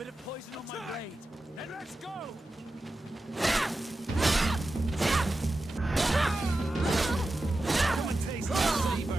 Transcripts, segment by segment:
bit of poison on my blade. And let's go! Come and taste the flavor.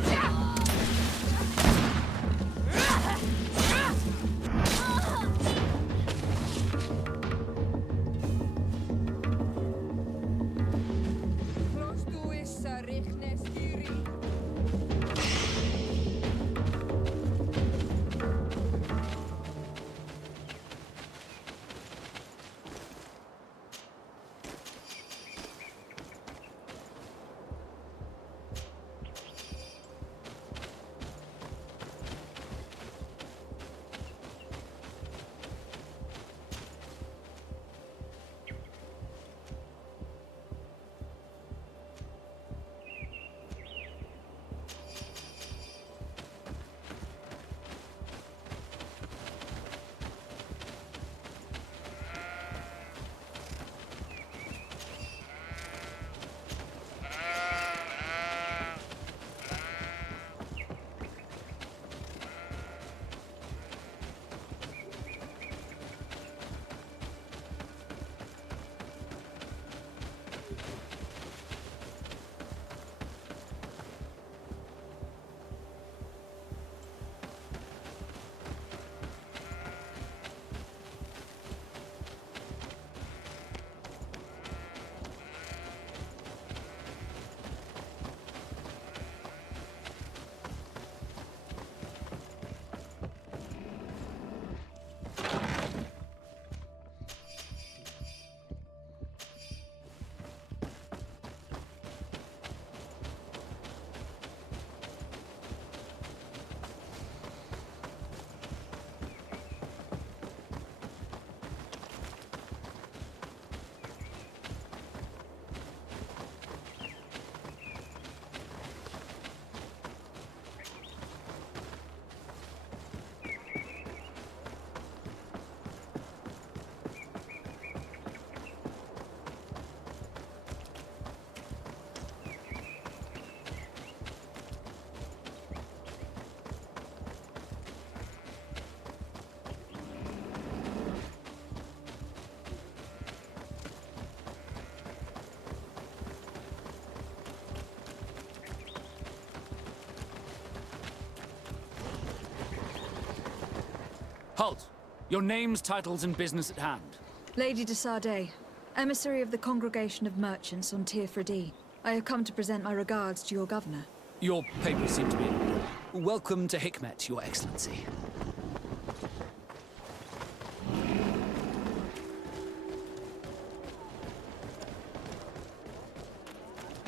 Halt! Your names, titles, and business at hand. Lady de Sardet, emissary of the Congregation of Merchants on Tirfredi. I have come to present my regards to your governor. Your papers seem to be in order. Welcome to Hikmet, Your Excellency.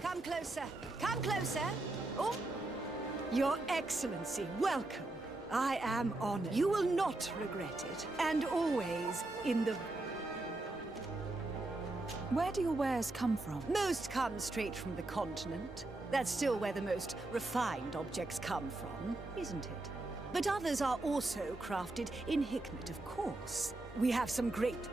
Come closer. Come closer. Oh, Your Excellency, welcome. I am honored. You will not regret it. And always in the... Where do your wares come from? Most come straight from the continent. That's still where the most refined objects come from, isn't it? But others are also crafted in Hikmet, of course. We have some great...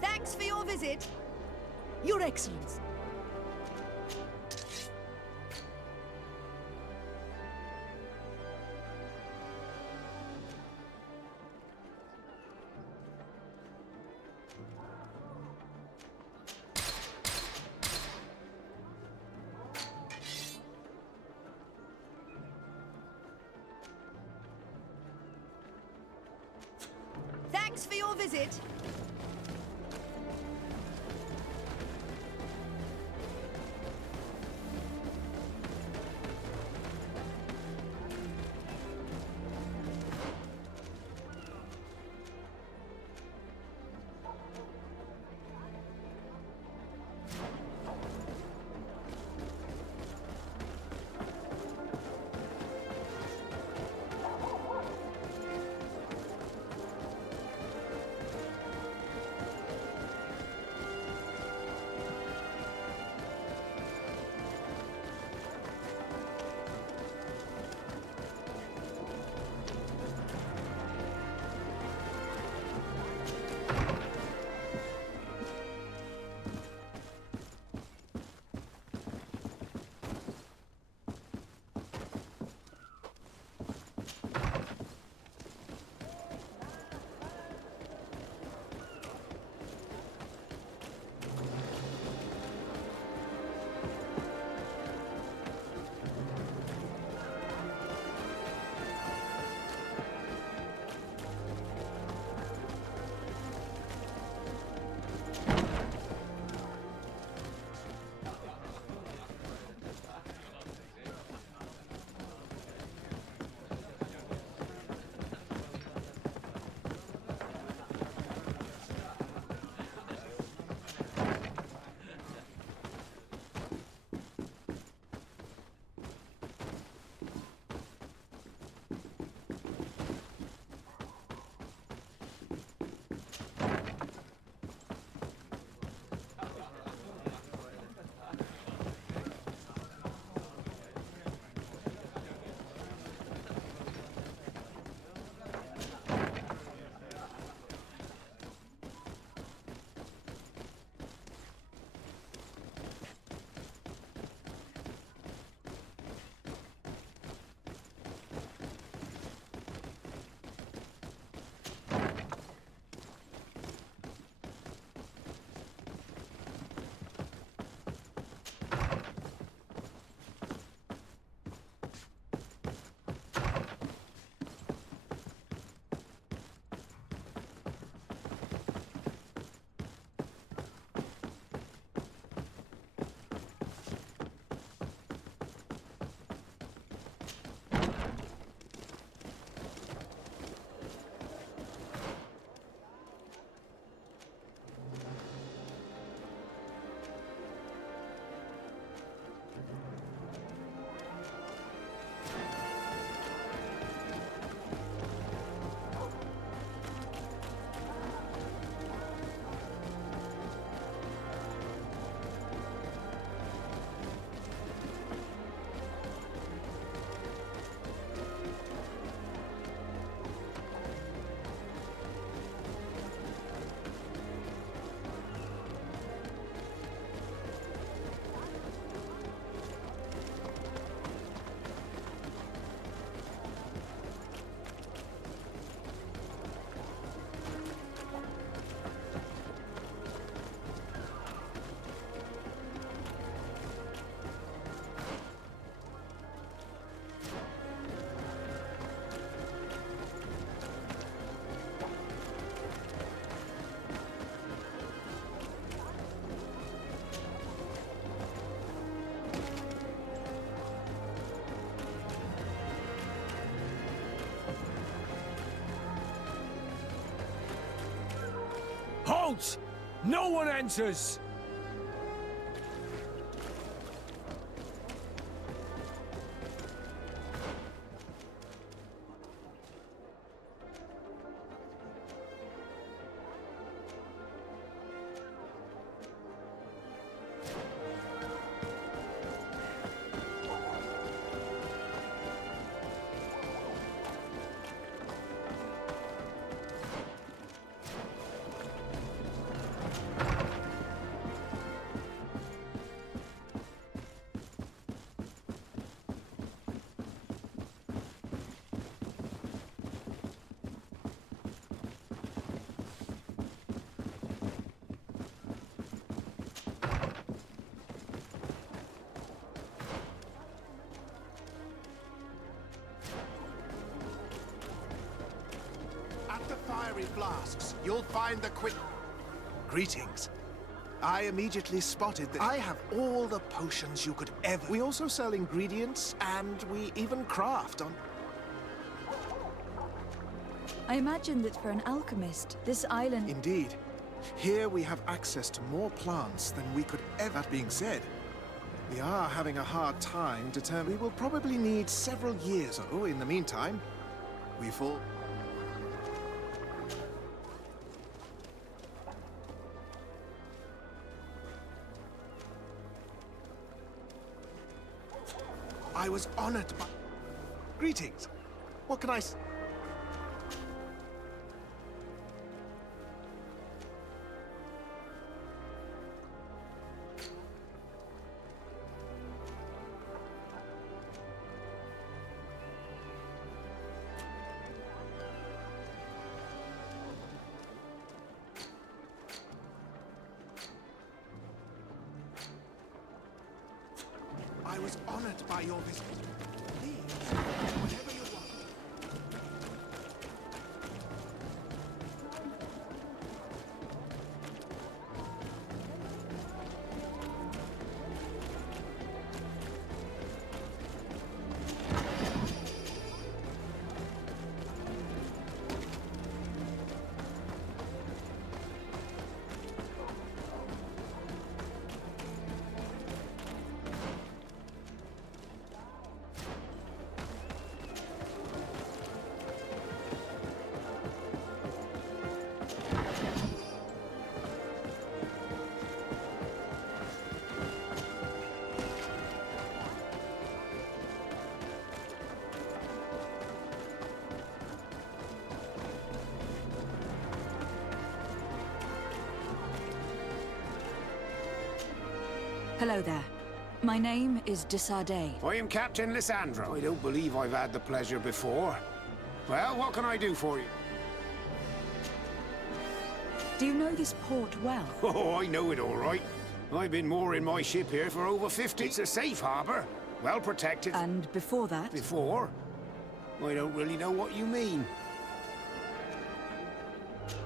Thanks for your visit. Your Excellency. Thanks for your visit. Halt! No one enters! legendary flasks. You'll find the quick... Greetings. I immediately spotted that I have all the potions you could ever... We also sell ingredients, and we even craft on... I imagine that for an alchemist, this island... Indeed. Here we have access to more plants than we could ever... That being said, we are having a hard time determining... We will probably need several years or so. In the meantime, we fall... I was honored by... Greetings. What can I... I was honored by your visit. Please, whatever you want. Hello there. My name is TessaraVejgan. I am Captain Lysandro. I don't believe I've had the pleasure before. Well, what can I do for you? Do you know this port well? Oh, I know it all right. I've been mooring my ship here for over 50. It's a safe harbor, well protected. And before that? Before? I don't really know what you mean.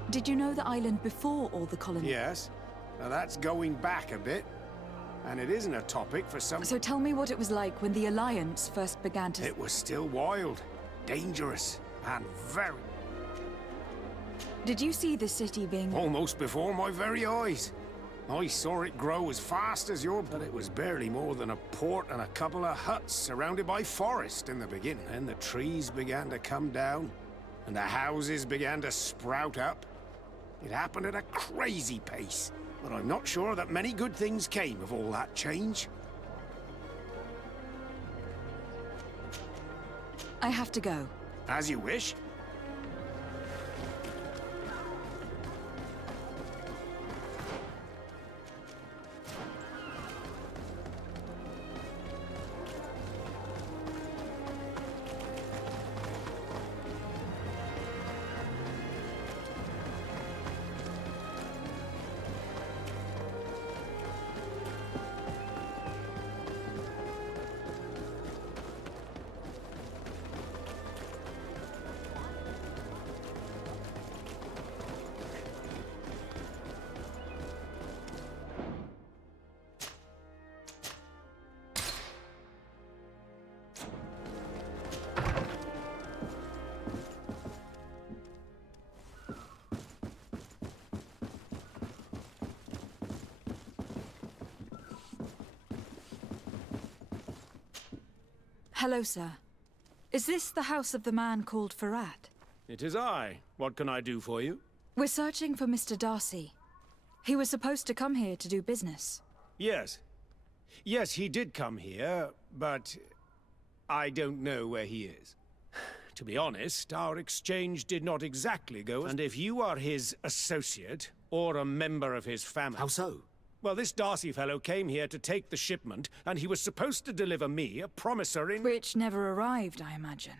Did you know the island before all the colonies? Yes. Now that's going back a bit. And it isn't a topic for some... So tell me what it was like when the Alliance first began to... It was still wild, dangerous, and very... Did you see the city being... Almost before my very eyes. I saw it grow as fast as your... But it was barely more than a port and a couple of huts surrounded by forest in the beginning. Then the trees began to come down, and the houses began to sprout up. It happened at a crazy pace. But I'm not sure that many good things came of all that change. I have to go. As you wish. Hello, sir. Is this the house of the man called Farad? It is I. What can I do for you? We're searching for Mr. Darcy. He was supposed to come here to do business. Yes. Yes, he did come here, but I don't know where he is. To be honest, our exchange did not exactly go as... And if you are his associate, or a member of his family... How so? Well, this Darcy fellow came here to take the shipment, and he was supposed to deliver me a promissory... Which never arrived, I imagine.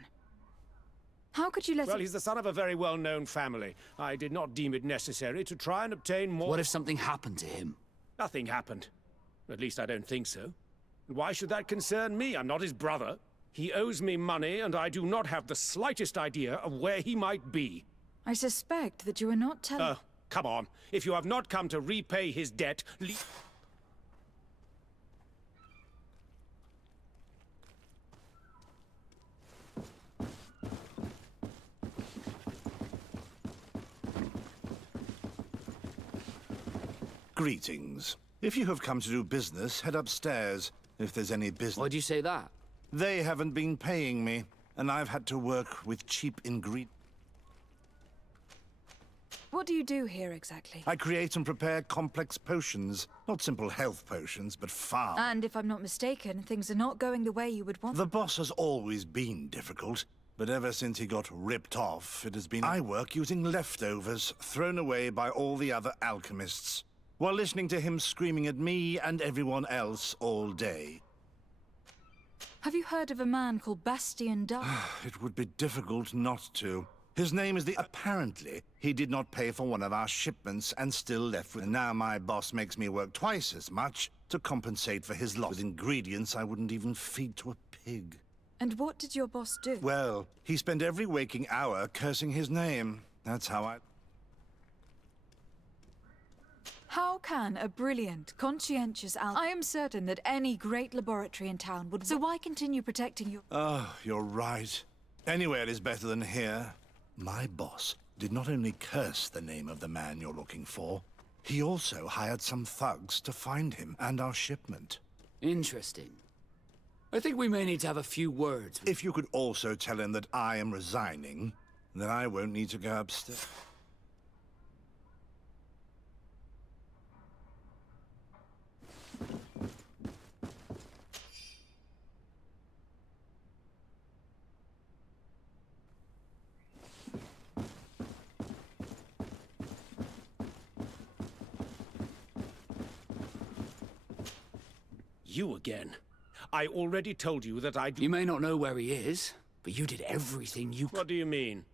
How could you let Well, he's the son of a very well-known family. I did not deem it necessary to try and obtain more... What if something happened to him? Nothing happened. At least I don't think so. Why should that concern me? I'm not his brother. He owes me money, and I do not have the slightest idea of where he might be. I suspect that you are not telling... Oh, come on. If you have not come to repay his debt, Greetings. If you have come to do business, head upstairs, if there's any business. Why'd you say that? They haven't been paying me, and I've had to work with cheap ingredients. What do you do here exactly? I create and prepare complex potions. Not simple health potions, but far. And if I'm not mistaken, things are not going the way you would want. The boss has always been difficult, but ever since he got ripped off, it has been... I work using leftovers thrown away by all the other alchemists, while listening to him screaming at me and everyone else all day. Have you heard of a man called Bastian Dark? It would be difficult not to. His name is the... Apparently, he did not pay for one of our shipments and still left with... And now my boss makes me work twice as much to compensate for his loss. With ingredients I wouldn't even feed to a pig. And what did your boss do? Well, he spent every waking hour cursing his name. That's how I... How can a brilliant, conscientious I am certain that any great laboratory in town would... So why continue protecting you? Oh, you're right. Anywhere is better than here. My boss did not only curse the name of the man you're looking for, he also hired some thugs to find him and our shipment. Interesting. I think we may need to have a few words with... If you could also tell him that I am resigning, then I won't need to go upstairs. you again. I already told you that I do... You may not know where he is, but you did everything you could. What do you mean?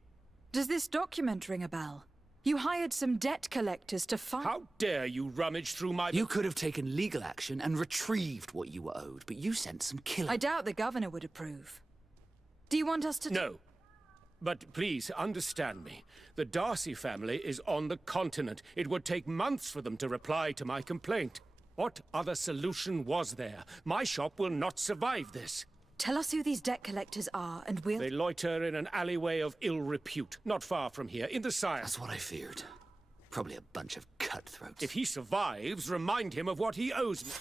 Does this document ring a bell? You hired some debt collectors to find... How dare you rummage through my... You could have taken legal action and retrieved what you were owed, but you sent some killers. I doubt the governor would approve. Do you want us to... No. But please, understand me. The Darcy family is on the continent. It would take months for them to reply to my complaint. What other solution was there? My shop will not survive this. Tell us who these debt collectors are, and we'll... They loiter in an alleyway of ill repute, not far from here, in the Sire. That's what I feared. Probably a bunch of cutthroats. If he survives, remind him of what he owes me.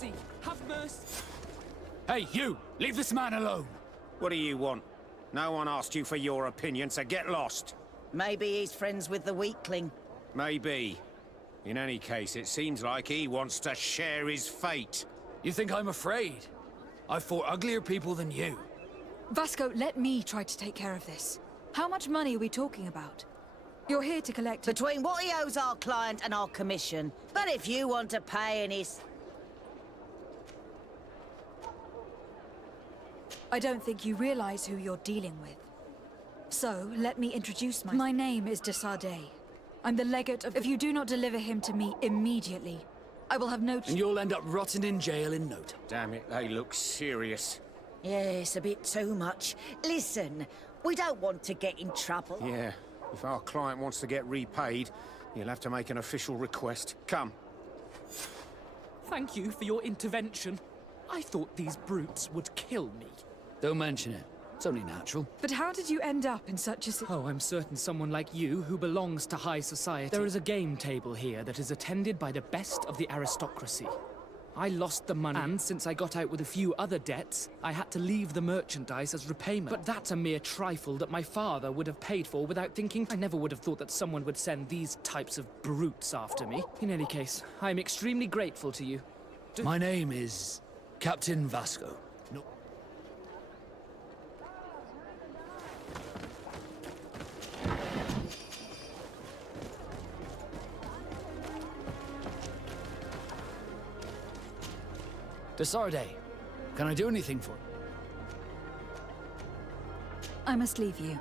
mercy! Have mercy! Hey, you! Leave this man alone! What do you want? No one asked you for your opinion, so get lost. Maybe he's friends with the weakling. Maybe. In any case, it seems like he wants to share his fate. You think I'm afraid? I've fought uglier people than you. Vasco, let me try to take care of this. How much money are we talking about? You're here to collect... Between what he owes our client and our commission. But if you want to pay in his... I don't think you realize who you're dealing with. So, let me introduce myself. My name is TessaraVejgan. I'm the legate of... If you do not deliver him to me immediately, I will have no... And you'll end up rotting in jail in no time. Damn it, they look serious. Yes, a bit too much. Listen, we don't want to get in trouble. Yeah, if our client wants to get repaid, he'll have to make an official request. Come. Thank you for your intervention. I thought these brutes would kill me. Don't mention it. It's only natural. But how did you end up in such a... Oh, I'm certain someone like you, who belongs to high society. There is a game table here that is attended by the best of the aristocracy. I lost the money, and since I got out with a few other debts, I had to leave the merchandise as repayment. But that's a mere trifle that my father would have paid for without thinking. I never would have thought that someone would send these types of brutes after me. In any case, I'm extremely grateful to you. My name is Captain Vasco. No. TessaraVejgan, can I do anything for you? I must leave you.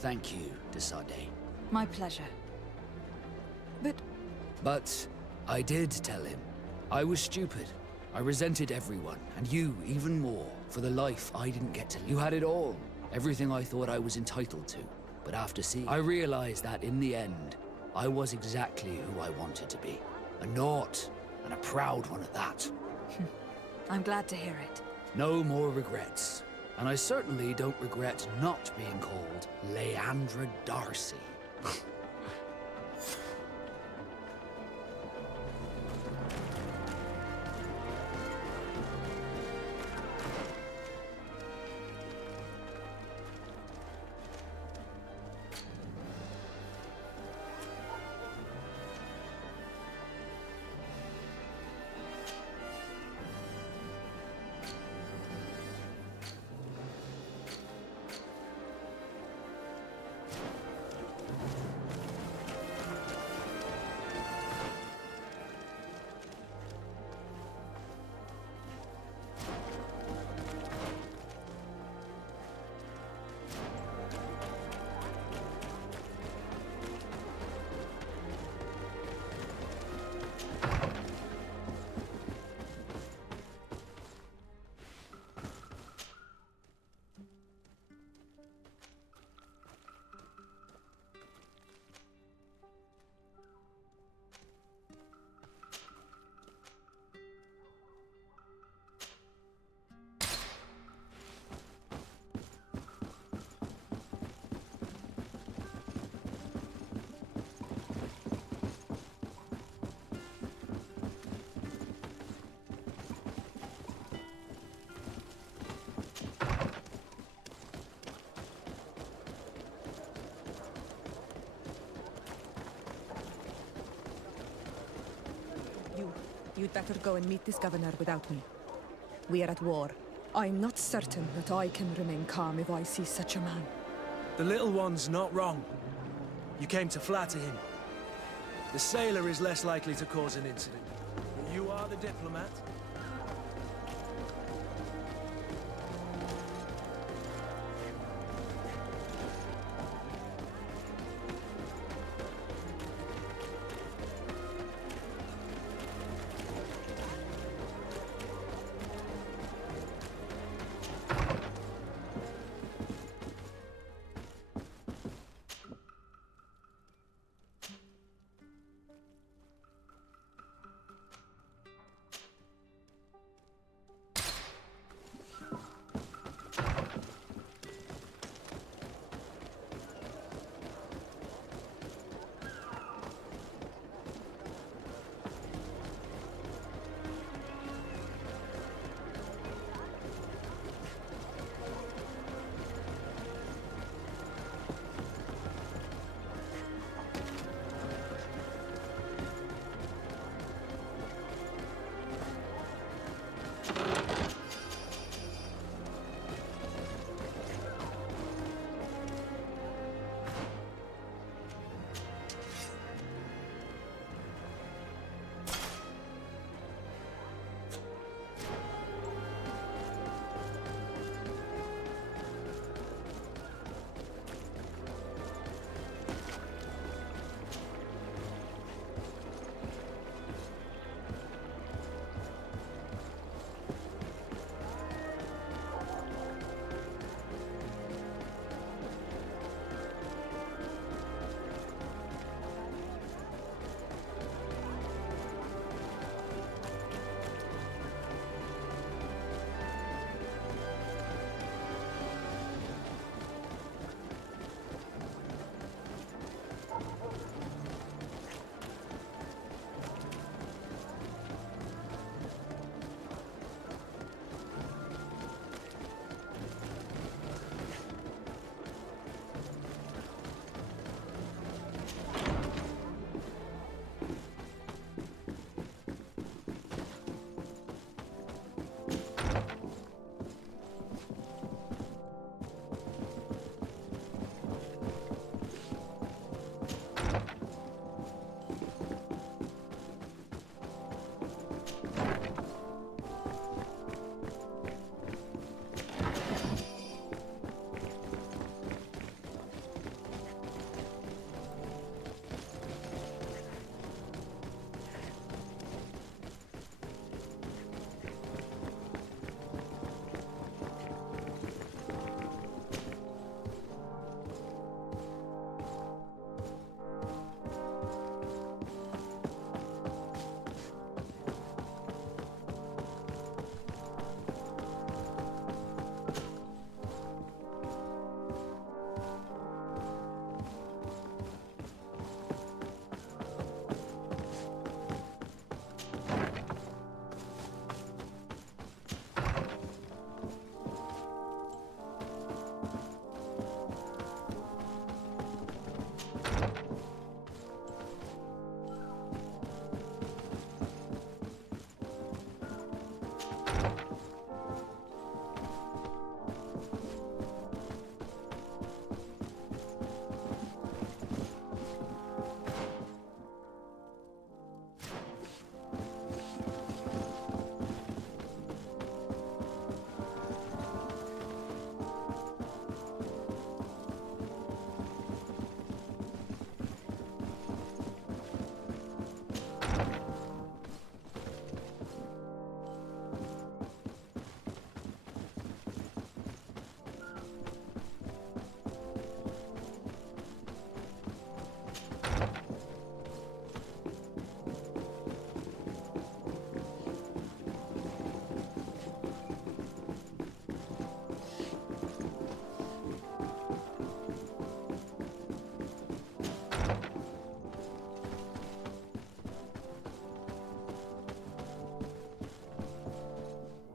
Thank you, TessaraVejgan. My pleasure. But I did tell him. I was stupid. I resented everyone, and you even more, for the life I didn't get to live. You had it all. Everything I thought I was entitled to. But after seeing, I realized that in the end, I was exactly who I wanted to be. A naught, and a proud one at that. I'm glad to hear it. No more regrets. And I certainly don't regret not being called Leandra Darcy. You'd better go and meet this governor without me. We are at war. I'm not certain that I can remain calm if I see such a man. The little one's not wrong. You came to flatter him. The sailor is less likely to cause an incident. But you are the diplomat.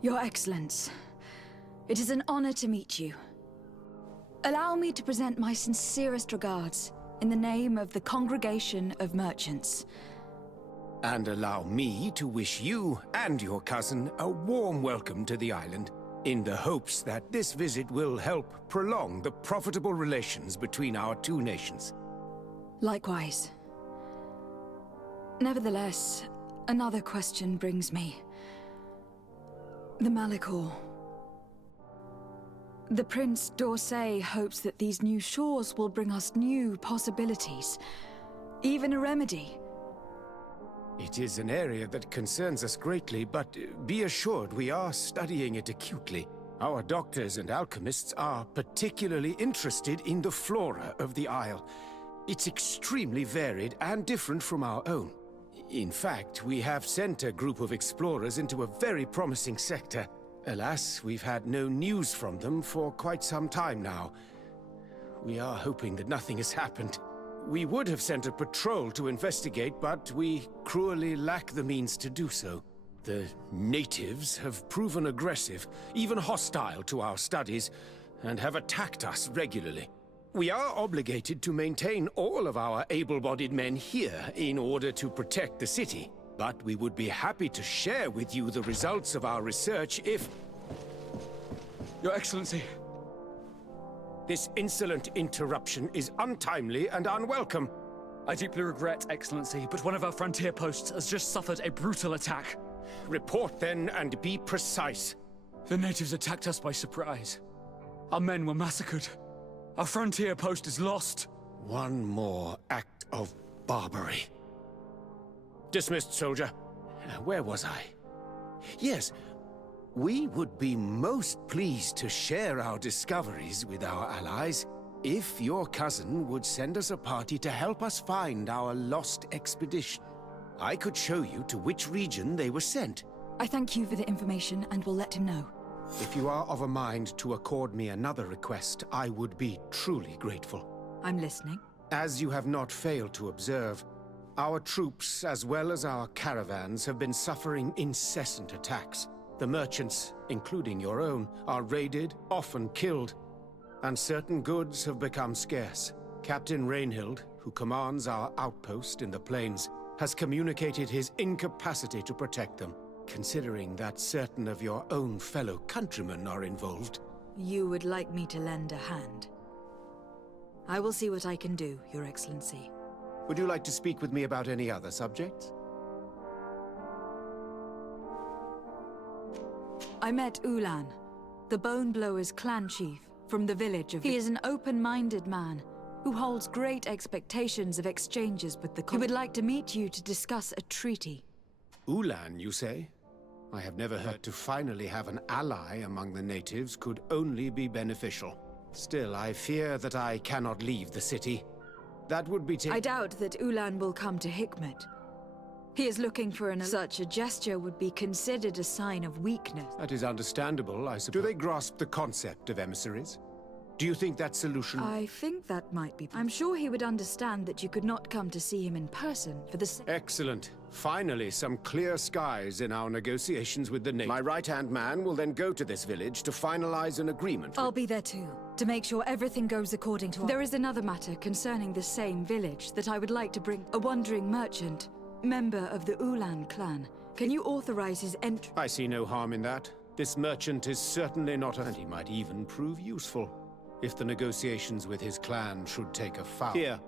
Your Excellence, it is an honor to meet you. Allow me to present my sincerest regards in the name of the Congregation of Merchants. And allow me to wish you and your cousin a warm welcome to the island, in the hopes that this visit will help prolong the profitable relations between our two nations. Likewise. Nevertheless, another question brings me. The Malachor. The Prince d'Orsay hopes that these new shores will bring us new possibilities, even a remedy. It is an area that concerns us greatly, but be assured we are studying it acutely. Our doctors and alchemists are particularly interested in the flora of the Isle. It's extremely varied and different from our own. In fact, we have sent a group of explorers into a very promising sector. Alas, we've had no news from them for quite some time now. We are hoping that nothing has happened. We would have sent a patrol to investigate, but we cruelly lack the means to do so. The natives have proven aggressive, even hostile to our studies, and have attacked us regularly. We are obligated to maintain all of our able-bodied men here in order to protect the city, but we would be happy to share with you the results of our research if... Your Excellency. This insolent interruption is untimely and unwelcome. I deeply regret, Excellency, but one of our frontier posts has just suffered a brutal attack. Report then and be precise. The natives attacked us by surprise. Our men were massacred. Our frontier post is lost. One more act of barbarity. Dismissed, soldier. Where was I? Yes. We would be most pleased to share our discoveries with our allies if your cousin would send us a party to help us find our lost expedition. I could show you to which region they were sent. I thank you for the information and will let him know. If you are of a mind to accord me another request, I would be truly grateful. I'm listening. As you have not failed to observe, our troops, as well as our caravans, have been suffering incessant attacks. The merchants, including your own, are raided, often killed, and certain goods have become scarce. Captain Rainhild, who commands our outpost in the plains, has communicated his incapacity to protect them. Considering that certain of your own fellow countrymen are involved. You would like me to lend a hand? I will see what I can do, Your Excellency. Would you like to speak with me about any other subjects? I met Ulan, the Boneblower's clan chief, from the village of... He is an open-minded man who holds great expectations of exchanges with the... He would like to meet you to discuss a treaty. Ulan, you say? I have never heard to finally have an ally among the natives could only be beneficial. Still, I fear that I cannot leave the city. That would be... I doubt that Ulan will come to Hikmet. He is looking for an... Such a gesture would be considered a sign of weakness. That is understandable, I suppose. Do they grasp the concept of emissaries? Do you think that solution... I think that might be... I'm sure he would understand that you could not come to see him in person for the... Excellent. Finally, some clear skies in our negotiations with the natives. My right-hand man will then go to this village to finalize an agreement. I'll be there too, to make sure everything goes according to... There is another matter concerning the same village that I would like to bring. A wandering merchant, member of the Ulan clan. Can you authorize his entry? I see no harm in that. This merchant is certainly not a... And he might even prove useful, if the negotiations with his clan should take a foul. Here,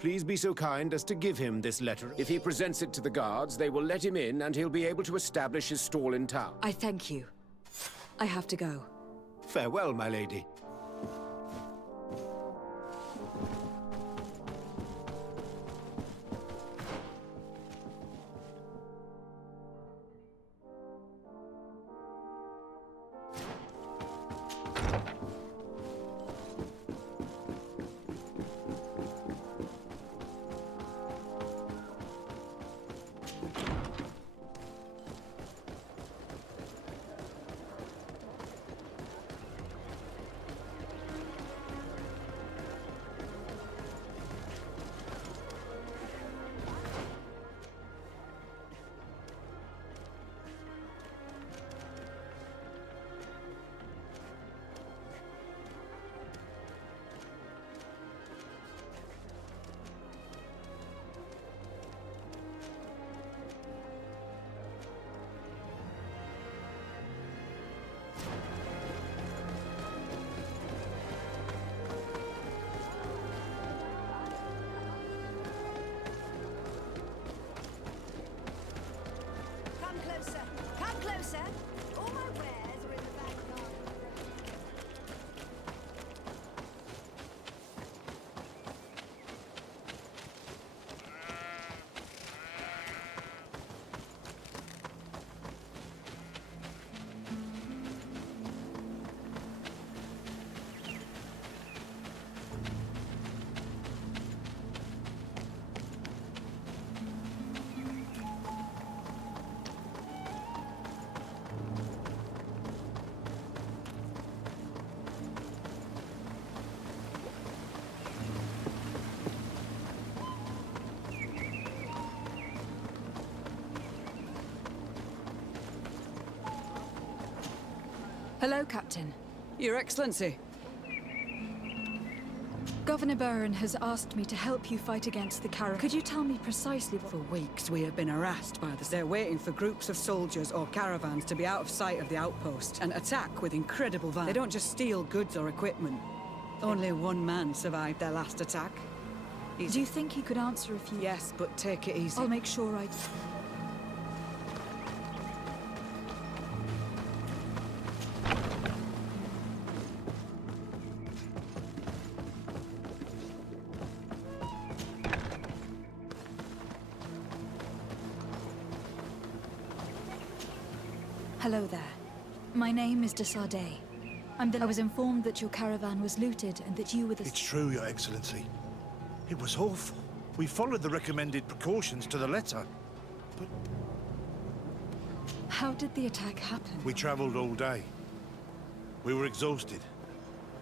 please be so kind as to give him this letter. If he presents it to the guards, they will let him in and he'll be able to establish his stall in town. I thank you. I have to go. Farewell, my lady. Hello, Captain. Your Excellency. Governor Baron has asked me to help you fight against the caravan. Could you tell me precisely what... For weeks, we have been harassed by this. They're waiting for groups of soldiers or caravans to be out of sight of the outpost and attack with incredible violence. They don't just steal goods or equipment. Only one man survived their last attack. Do you think he could answer a few... Yes, but take it easy. I'll make sure I... Hello there. My name is TessaraVejgan. I was informed that your caravan was looted and that you were the... It's true, Your Excellency. It was awful. We followed the recommended precautions to the letter. But how did the attack happen? we traveled all day. We were exhausted.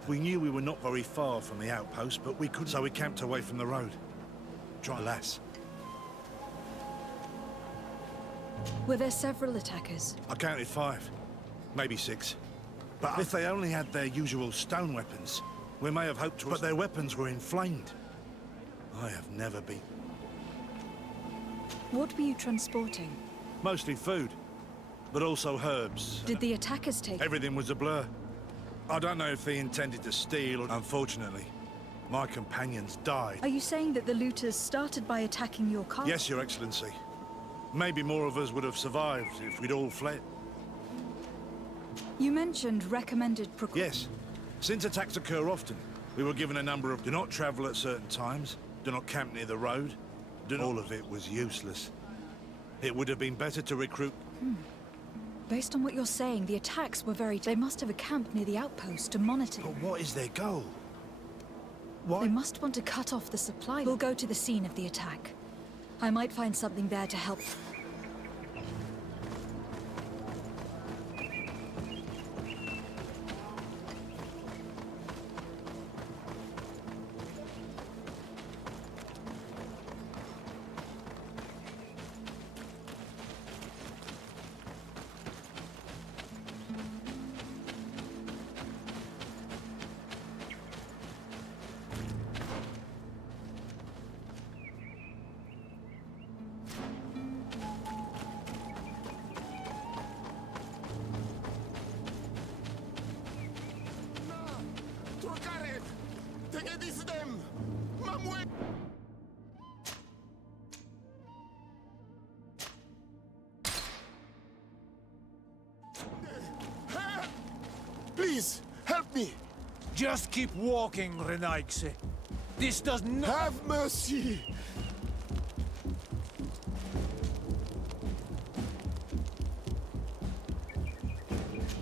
We knew we were not very far from the outpost, but we couldn't, so we camped away from the road. Alas. Were there several attackers? I counted 5, maybe 6. But if they only had their usual stone weapons, we may have hoped to... But their weapons were inflamed. I have never been... What were you transporting? Mostly food, but also herbs. Did the attackers take... Everything was a blur. I don't know if they intended to steal or... Unfortunately, my companions died. Are you saying that the looters started by attacking your car? Yes, Your Excellency. Maybe more of us would have survived if we'd all fled. You mentioned recommended precautions. Yes. Since attacks occur often, we were given a number of do not travel at certain times, do not camp near the road, all of it was useless. It would have been better to recruit... Based on what you're saying, the attacks were very... They must have a camp near the outpost to monitor... But what is their goal? Why? They must want to cut off the supply. We'll go to the scene of the attack. I might find something there to help. Please, help me! Just keep walking, lajkaj. This does not... Have mercy!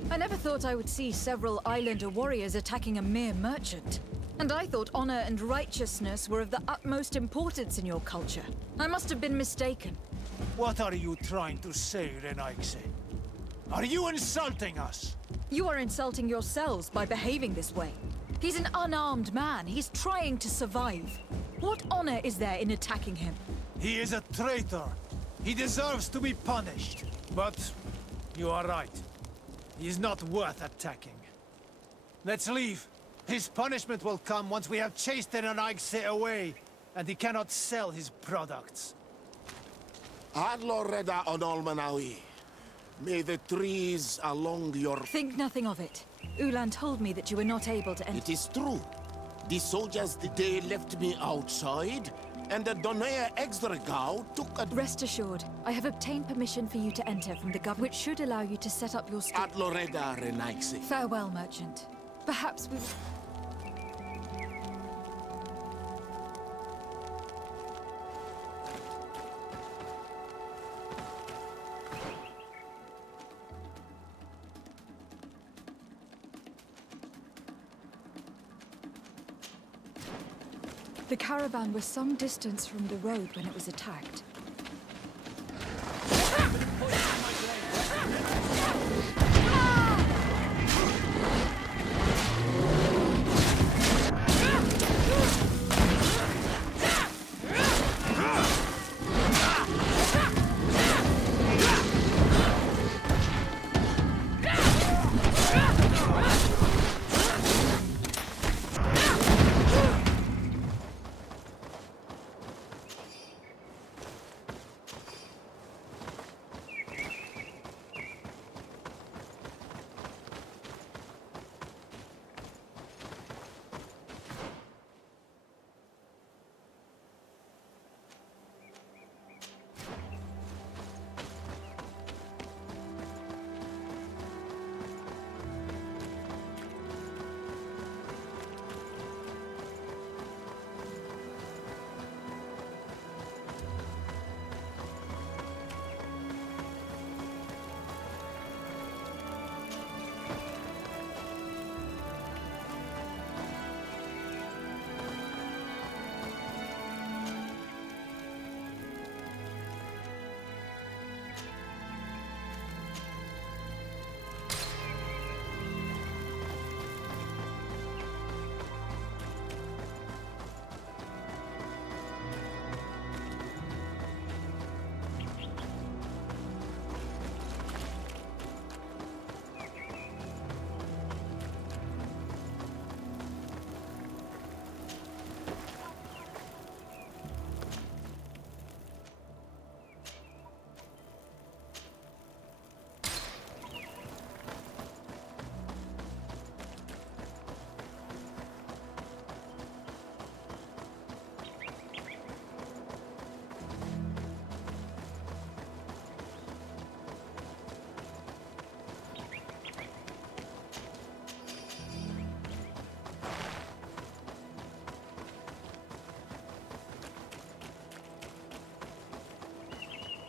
I never thought I would see several islander warriors attacking a mere merchant. And I thought honor and righteousness were of the utmost importance in your culture. I must have been mistaken. What are you trying to say, lajkaj? Are you insulting us? You are insulting yourselves by behaving this way. He's an unarmed man. He's trying to survive. What honor is there in attacking him? He is a traitor. He deserves to be punished. But you are right. He is not worth attacking. Let's leave. His punishment will come once we have chased the lajkaj away, and he cannot sell his products. Adloreda onolmanawi. May the trees along your... Think nothing of it. Ulan told me that you were not able to enter. It is true. The soldiers, they left me outside, and the Donea Exdragao took a... Rest assured, I have obtained permission for you to enter from the government, which should allow you to set up your... Adloreda lajkaj. Farewell, merchant. Perhaps we... The caravan was some distance from the road when it was attacked.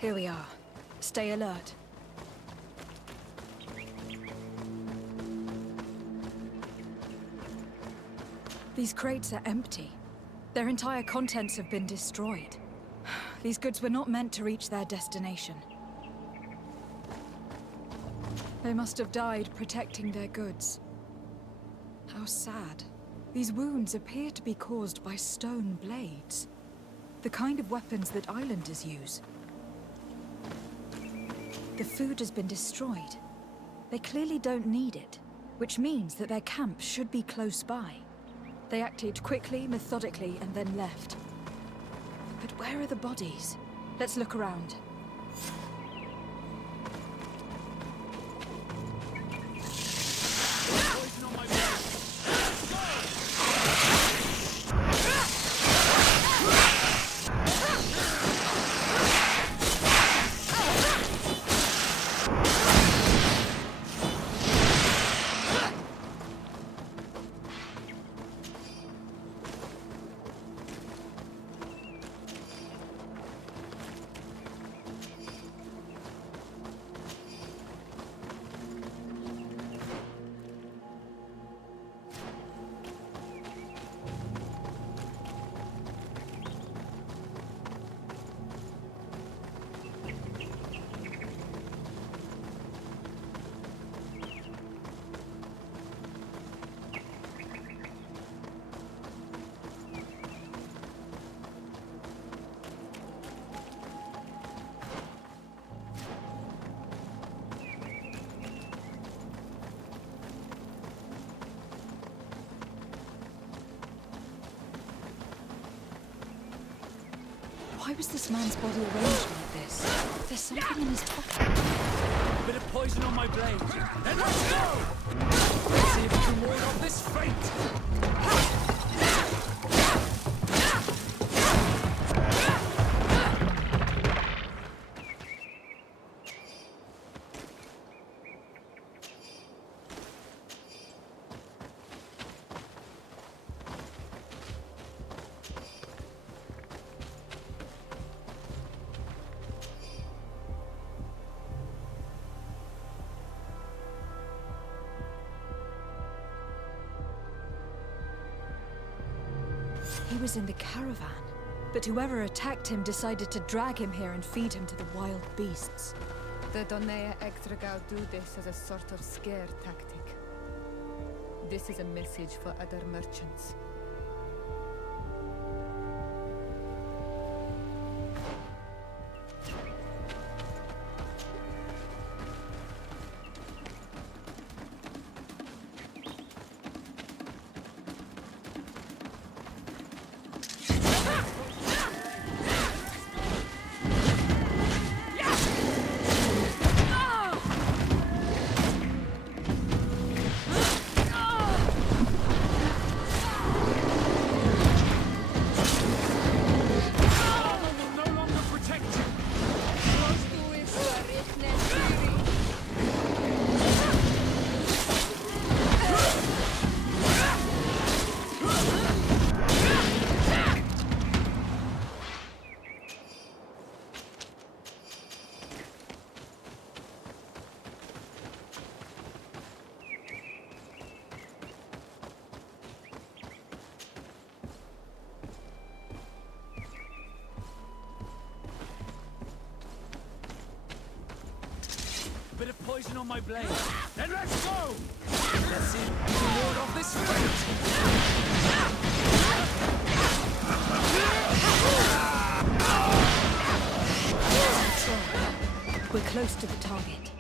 Here we are. Stay alert. These crates are empty. Their entire contents have been destroyed. These goods were not meant to reach their destination. They must have died protecting their goods. How sad. These wounds appear to be caused by stone blades. The kind of weapons that islanders use. The food has been destroyed. They clearly don't need it, which means that their camp should be close by. They acted quickly, methodically, and then left. But where are the bodies? Let's look around. Why was this man's body arranged like this? There's something in his pocket. Bit of poison on my blade. Then let's go! Let's see if we can ward off this fate! He was in the caravan, but whoever attacked him decided to drag him here and feed him to the wild beasts. The Donea Extragal do this as a sort of scare tactic. This is a message for other merchants. Bit of poison on my blade. Then let's go! Let's see if we can ward off this fate! We're close to the target.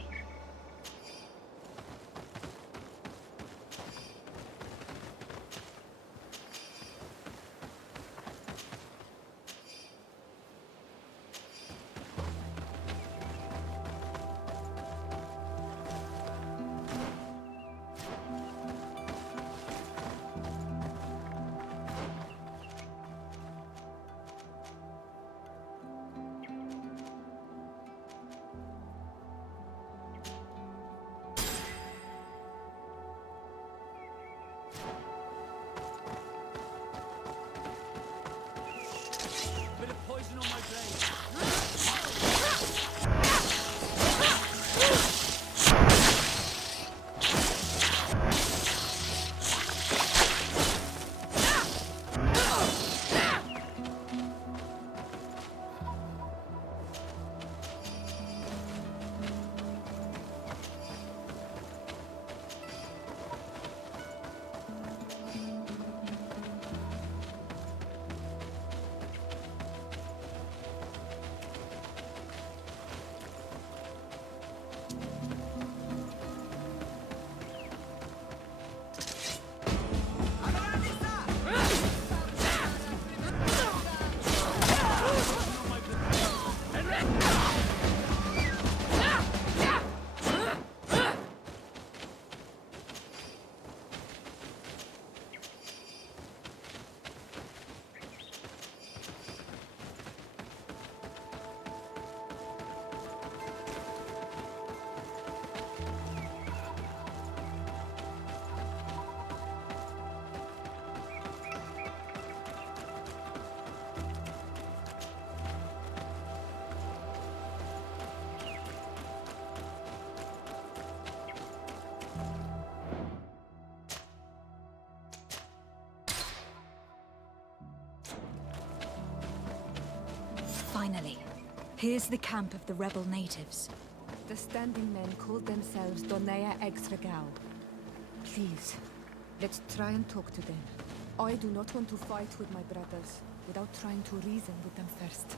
Finally. Here's the camp of the rebel natives. The standing men called themselves Donea Exregao. Please, let's try and talk to them. I do not want to fight with my brothers without trying to reason with them first.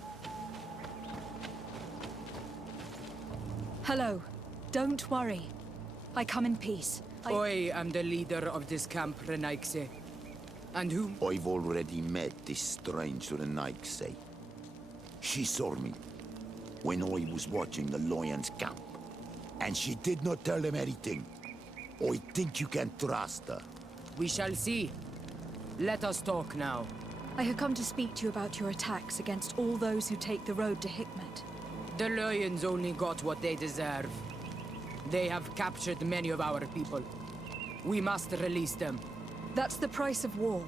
Hello. Don't worry. I come in peace. I am the leader of this camp, Renaikse. And whom? I've already met this strange Renaikse. She saw me when I was watching the Lion's camp. And she did not tell them anything. I think you can trust her. We shall see. Let us talk now. I have come to speak to you about your attacks against all those who take the road to Hikmet. The Lions only got what they deserve. They have captured many of our people. We must release them. That's the price of war.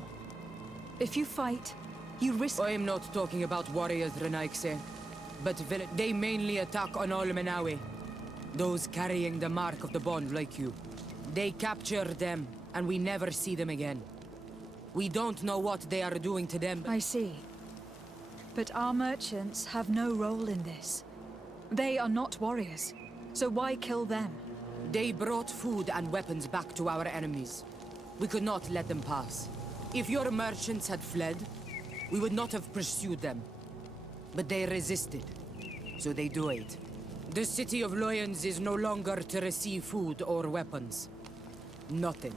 If you fight, you risk— I am not talking about warriors, Renaikse, but they mainly attack on Almenawe. Those carrying the mark of the bond like you. They capture them, and we never see them again. We don't know what they are doing to them. I see. But our merchants have no role in this. They are not warriors, so why kill them? They brought food and weapons back to our enemies. We could not let them pass. If your merchants had fled, we would not have pursued them. But they resisted, so they died. The city of Lions is no longer to receive food or weapons. Nothing.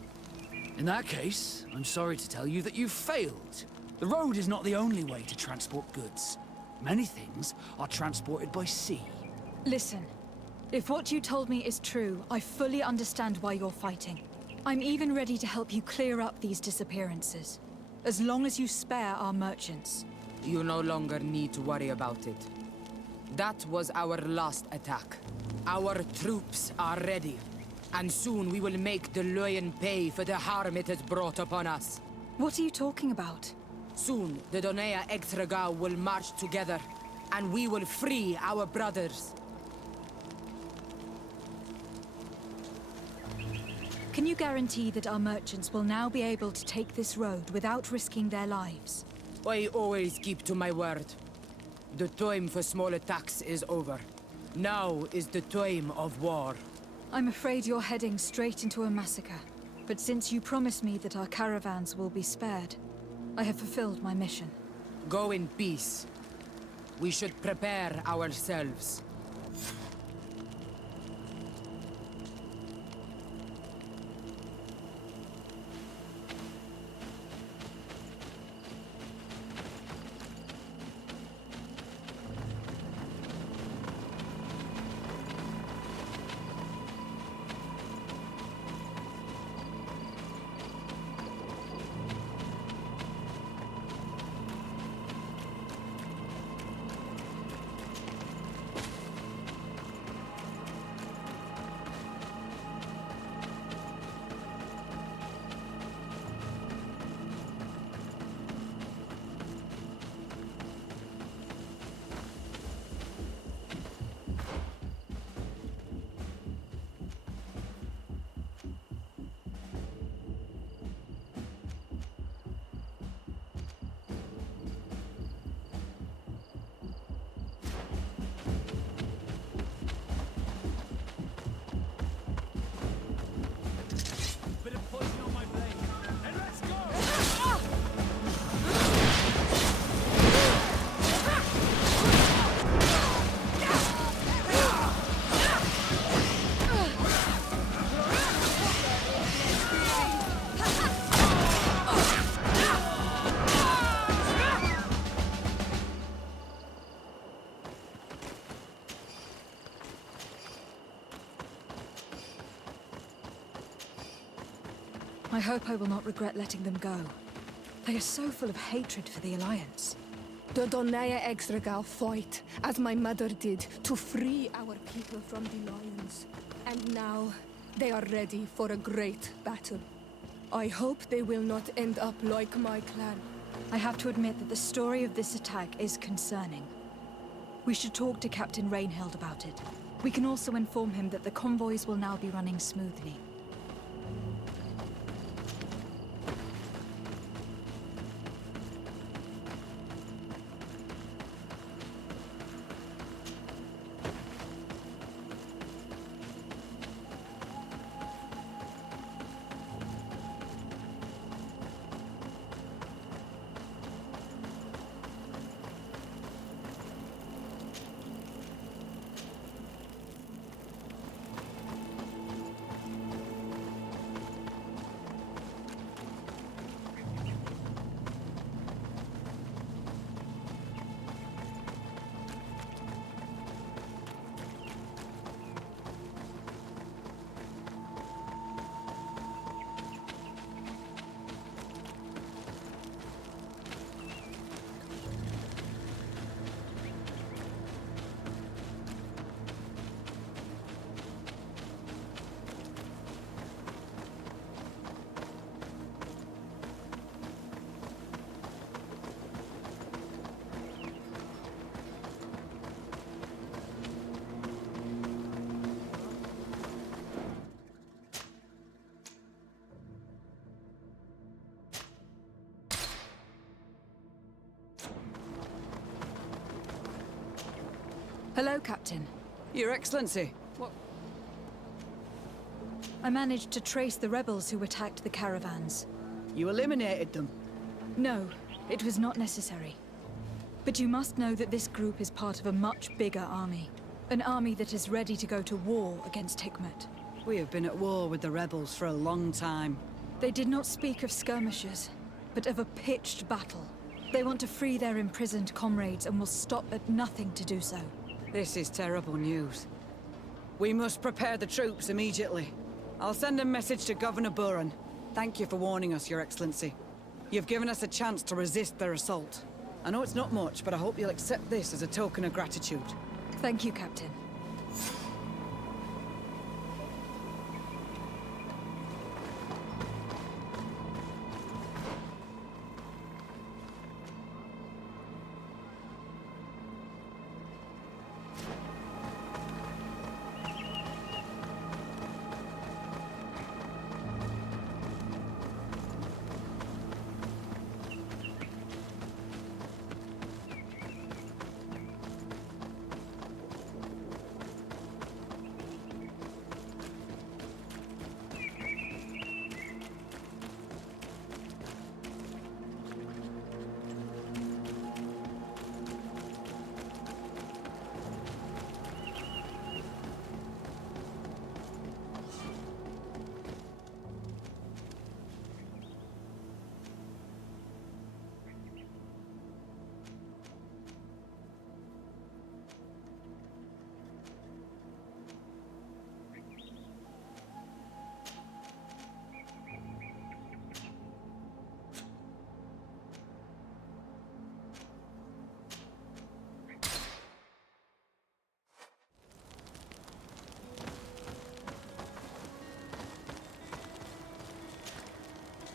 In that case, I'm sorry to tell you that you've failed. The road is not the only way to transport goods. Many things are transported by sea. Listen, if what you told me is true, I fully understand why you're fighting. I'm even ready to help you clear up these disappearances, as long as you spare our merchants. You no longer need to worry about it. That was our last attack. Our troops are ready, and soon we will make the Lion pay for the harm it has brought upon us. What are you talking about? Soon, the Donea Exregao will march together, and we will free our brothers. Can you guarantee that our merchants will now be able to take this road without risking their lives? I always keep to my word. The time for small attacks is over. Now is the time of war. I'm afraid you're heading straight into a massacre. But since you promised me that our caravans will be spared, I have fulfilled my mission. Go in peace. We should prepare ourselves. I hope I will not regret letting them go. They are so full of hatred for the Alliance. The Donea Exregao fight, as my mother did, to free our people from the Lions. And now, they are ready for a great battle. I hope they will not end up like my clan. I have to admit that the story of this attack is concerning. We should talk to Captain Rainhild about it. We can also inform him that the convoys will now be running smoothly. Hello, Captain. Your Excellency. What? I managed to trace the rebels who attacked the caravans. You eliminated them? No, it was not necessary. But you must know that this group is part of a much bigger army. An army that is ready to go to war against Hikmet. We have been at war with the rebels for a long time. They did not speak of skirmishes, but of a pitched battle. They want to free their imprisoned comrades and will stop at nothing to do so. This is terrible news. We must prepare the troops immediately. I'll send a message to Governor Buran. Thank you for warning us, Your Excellency. You've given us a chance to resist their assault. I know it's not much, but I hope you'll accept this as a token of gratitude. Thank you, Captain.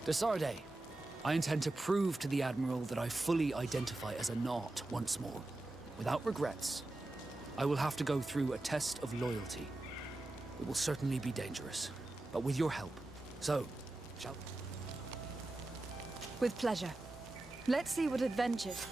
Desarde, I intend to prove to the Admiral that I fully identify as a Naut once more, without regrets. I will have to go through a test of loyalty. It will certainly be dangerous, but with your help. So, shall... With pleasure. Let's see what adventures...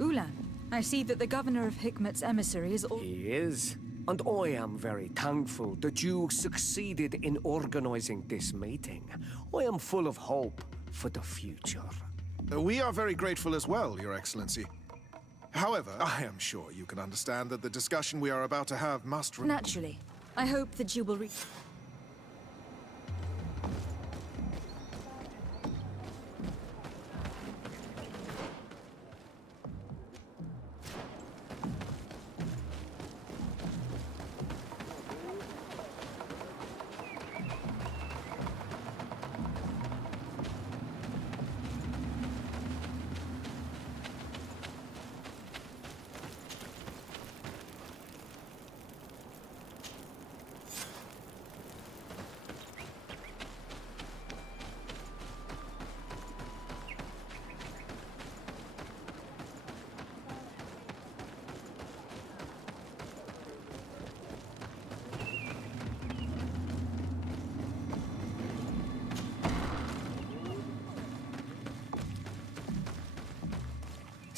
Ulan, I see that the governor of Hikmet's emissary is... He is. And I am very thankful that you succeeded in organizing this meeting. I am full of hope for the future. We are very grateful as well, Your Excellency. However, I am sure you can understand that the discussion we are about to have must... Naturally. I hope that you will reach...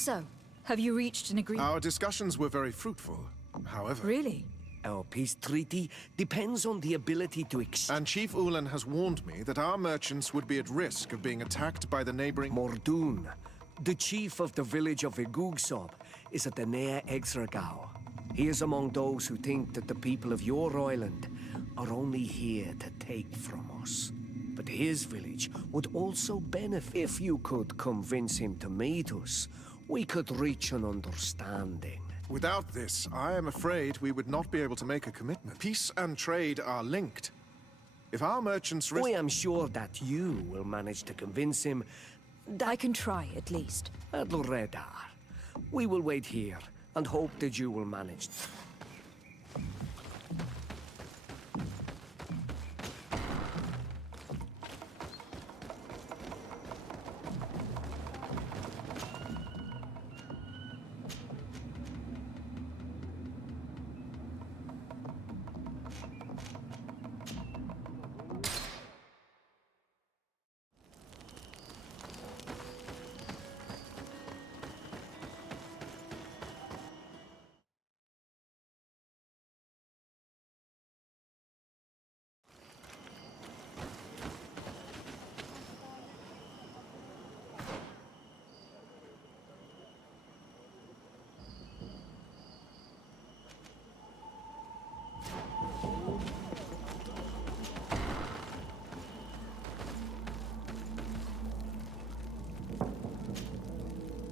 So, have you reached an agreement? Our discussions were very fruitful. However... Really? Our peace treaty depends on the ability to And Chief Ulan has warned me that our merchants would be at risk of being attacked by the neighboring... Mordoon, the chief of the village of Igugsob, is at the Nea Exragao. He is among those who think that the people of your island are only here to take from us. But his village would also benefit. If you could convince him to meet us, we could reach an understanding. Without this, I am afraid we would not be able to make a commitment. Peace and trade are linked. If our merchants risk... I am sure that you will manage to convince him that... I can try, at least. Adloredar. We will wait here and hope that you will manage.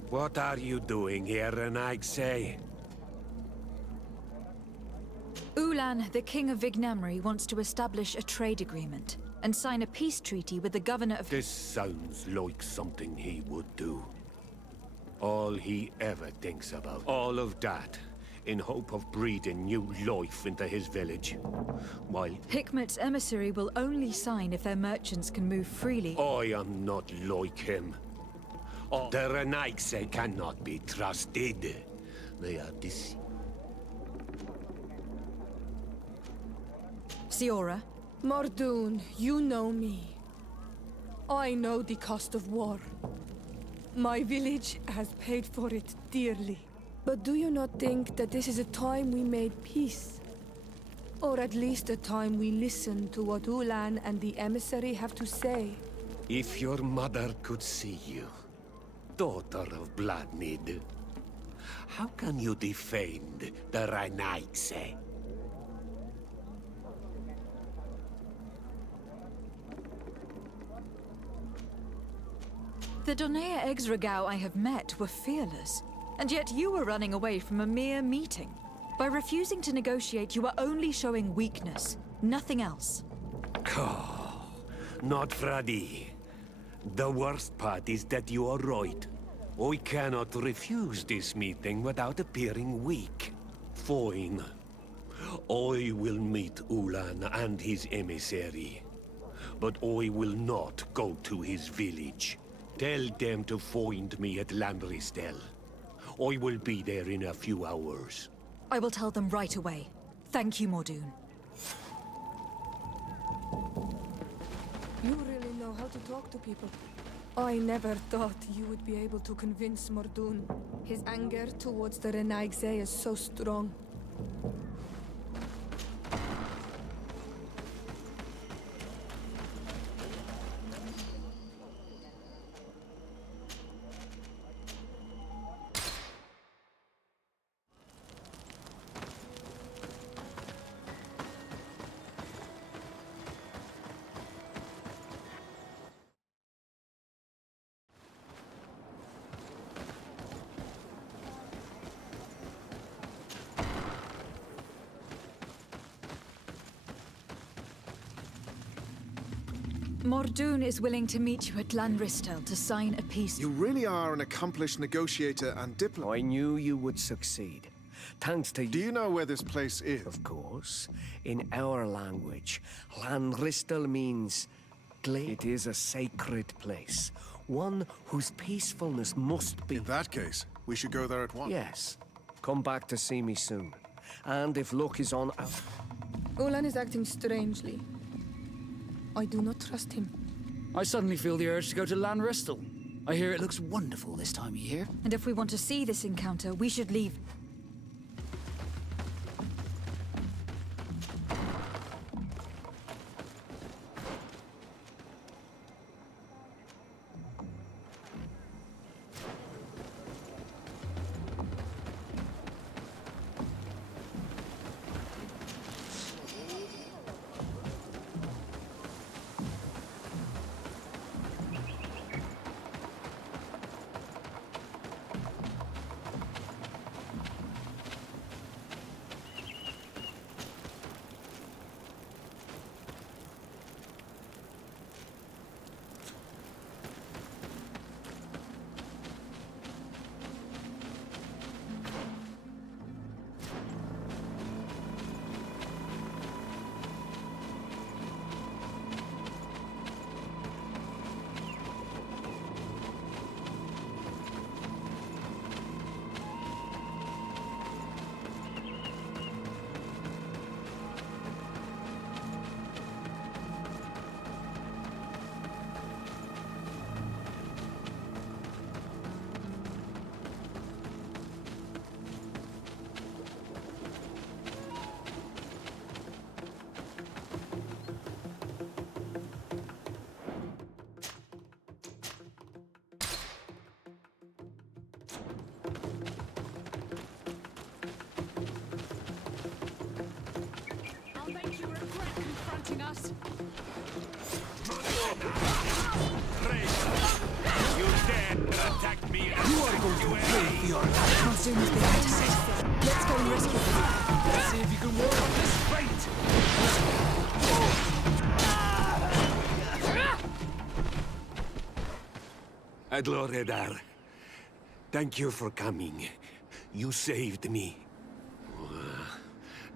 What are you doing here, lajkaj? Ulan, the king of Vignamri, wants to establish a trade agreement and sign a peace treaty with the governor of... This sounds like something he would do. All he ever thinks about. All of that, in hope of breathing new life into his village. While... Hikmet's emissary will only sign if their merchants can move freely. I am not like him. The lajkaj cannot be trusted. They are Siora? Mordoon, you know me. I know the cost of war. My village has paid for it dearly. But do you not think that this is a time we made peace? Or at least a time we listen to what Ulan and the emissary have to say? If your mother could see you, daughter of Bloodmead, how can you defend the lajkaj? The Donea Exragao I have met were fearless, and yet you were running away from a mere meeting. By refusing to negotiate, you are only showing weakness, nothing else. Not Fradi. The worst part is that you are right. I cannot refuse this meeting without appearing weak. Fine. I will meet Ulan and his emissary. But I will not go to his village. Tell them to find me at Lanristel. I will be there in a few hours. I will tell them right away. Thank you, Mordoon. You really know how to talk to people. I never thought you would be able to convince Mordoon. His anger towards the lajkaj is so strong. Mordoon is willing to meet you at Lanristel to sign a peace... You really are an accomplished negotiator and diplomat. I knew you would succeed. Thanks to you. Do you know where this place is? Of course. In our language, Lanristel means... It is a sacred place. One whose peacefulness must be... In that case, we should go there at once. Yes. Come back to see me soon. And if luck is on... Ulan is acting strangely. I do not trust him. I suddenly feel the urge to go to Lanristel. I hear it looks wonderful this time of year. And if we want to see this encounter, we should leave. Us. You dare attack me! You are going to pay for your life! Monsoon is being attacked. Let's go and rescue them. Let's see if you can ward off this fate! Adloredar, thank you for coming. You saved me.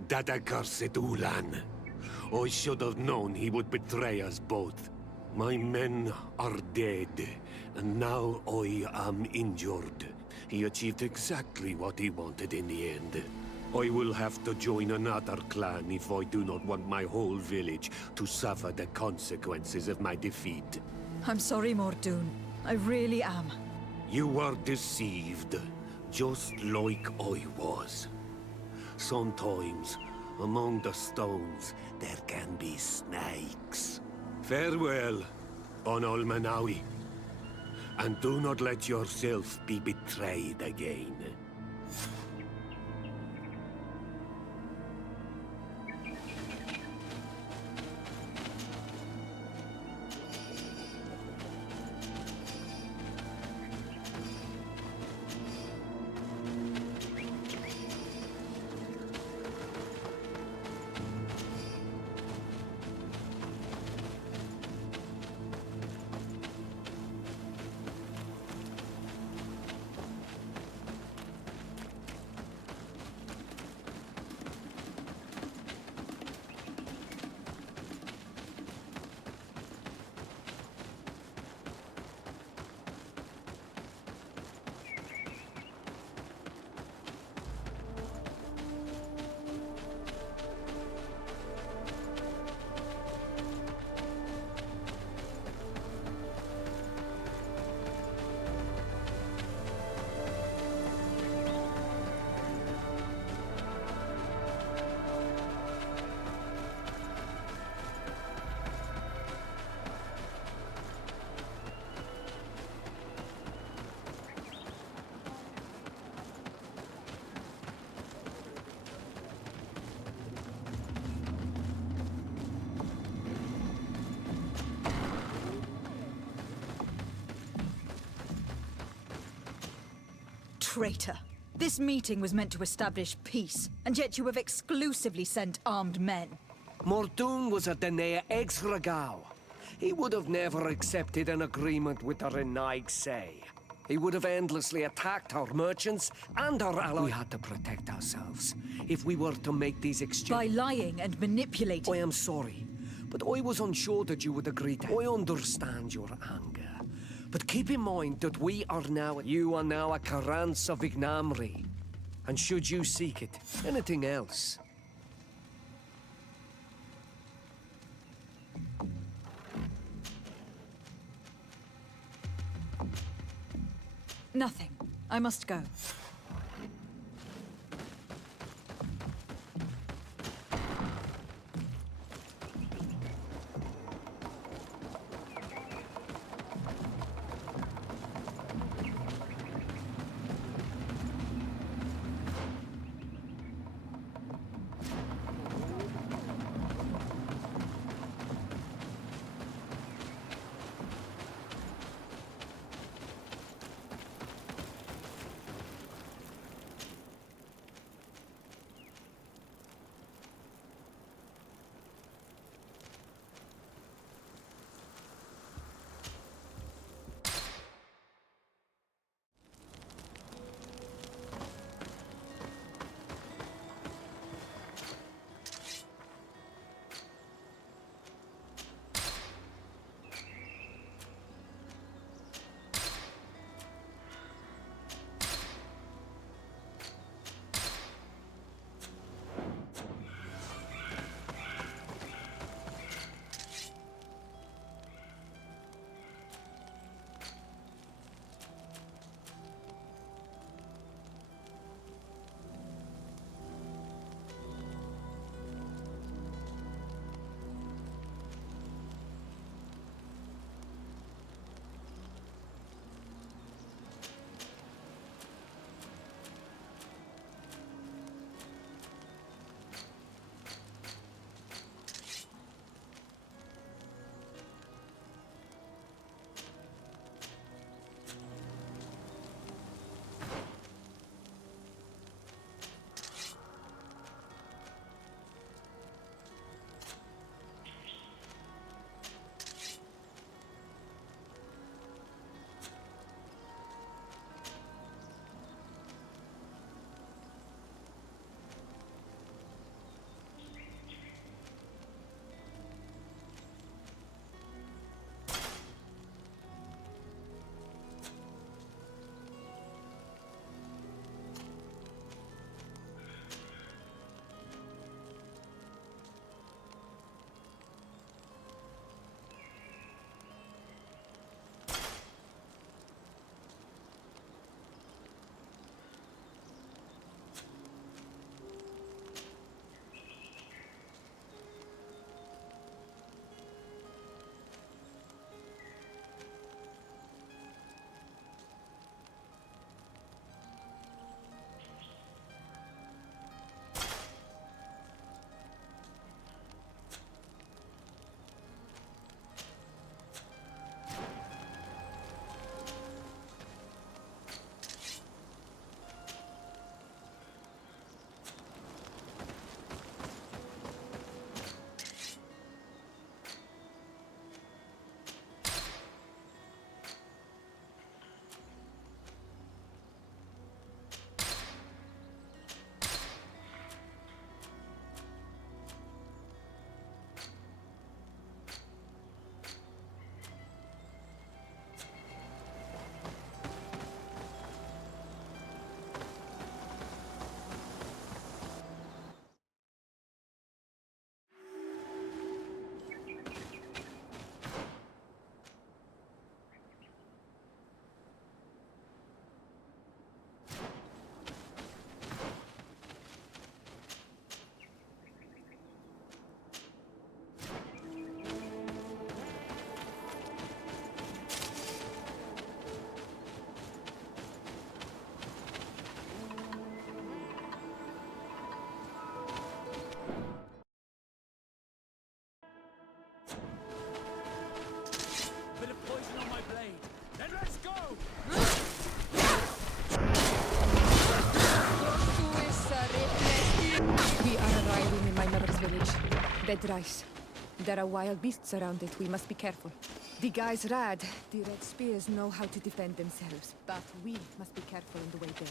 That accursed Ulan. I should have known he would betray us both. My men are dead, and now I am injured. He achieved exactly what he wanted in the end. I will have to join another clan if I do not want my whole village to suffer the consequences of my defeat. I'm sorry, Mordoon. I really am. You were deceived, just like I was. Sometimes, among the stones, there can be snakes. Farewell, Bon Almanawi. And do not let yourself be betrayed again. Traitor. This meeting was meant to establish peace, and yet you have exclusively sent armed men. Mordoon was a Denea Exragao. He would have never accepted an agreement with the lajkaj. He would have endlessly attacked our merchants and our allies. We had to protect ourselves if we were to make these exchanges. By lying and manipulating. I am sorry, but I was unsure that you would agree to. I understand your anger. But keep in mind that you are now a Karansa Vignamri. And should you seek it, anything else? Nothing. I must go. Dead rice. There are wild beasts around it. We must be careful. The guy's rad. The red spears know how to defend themselves, but we must be careful on the way there.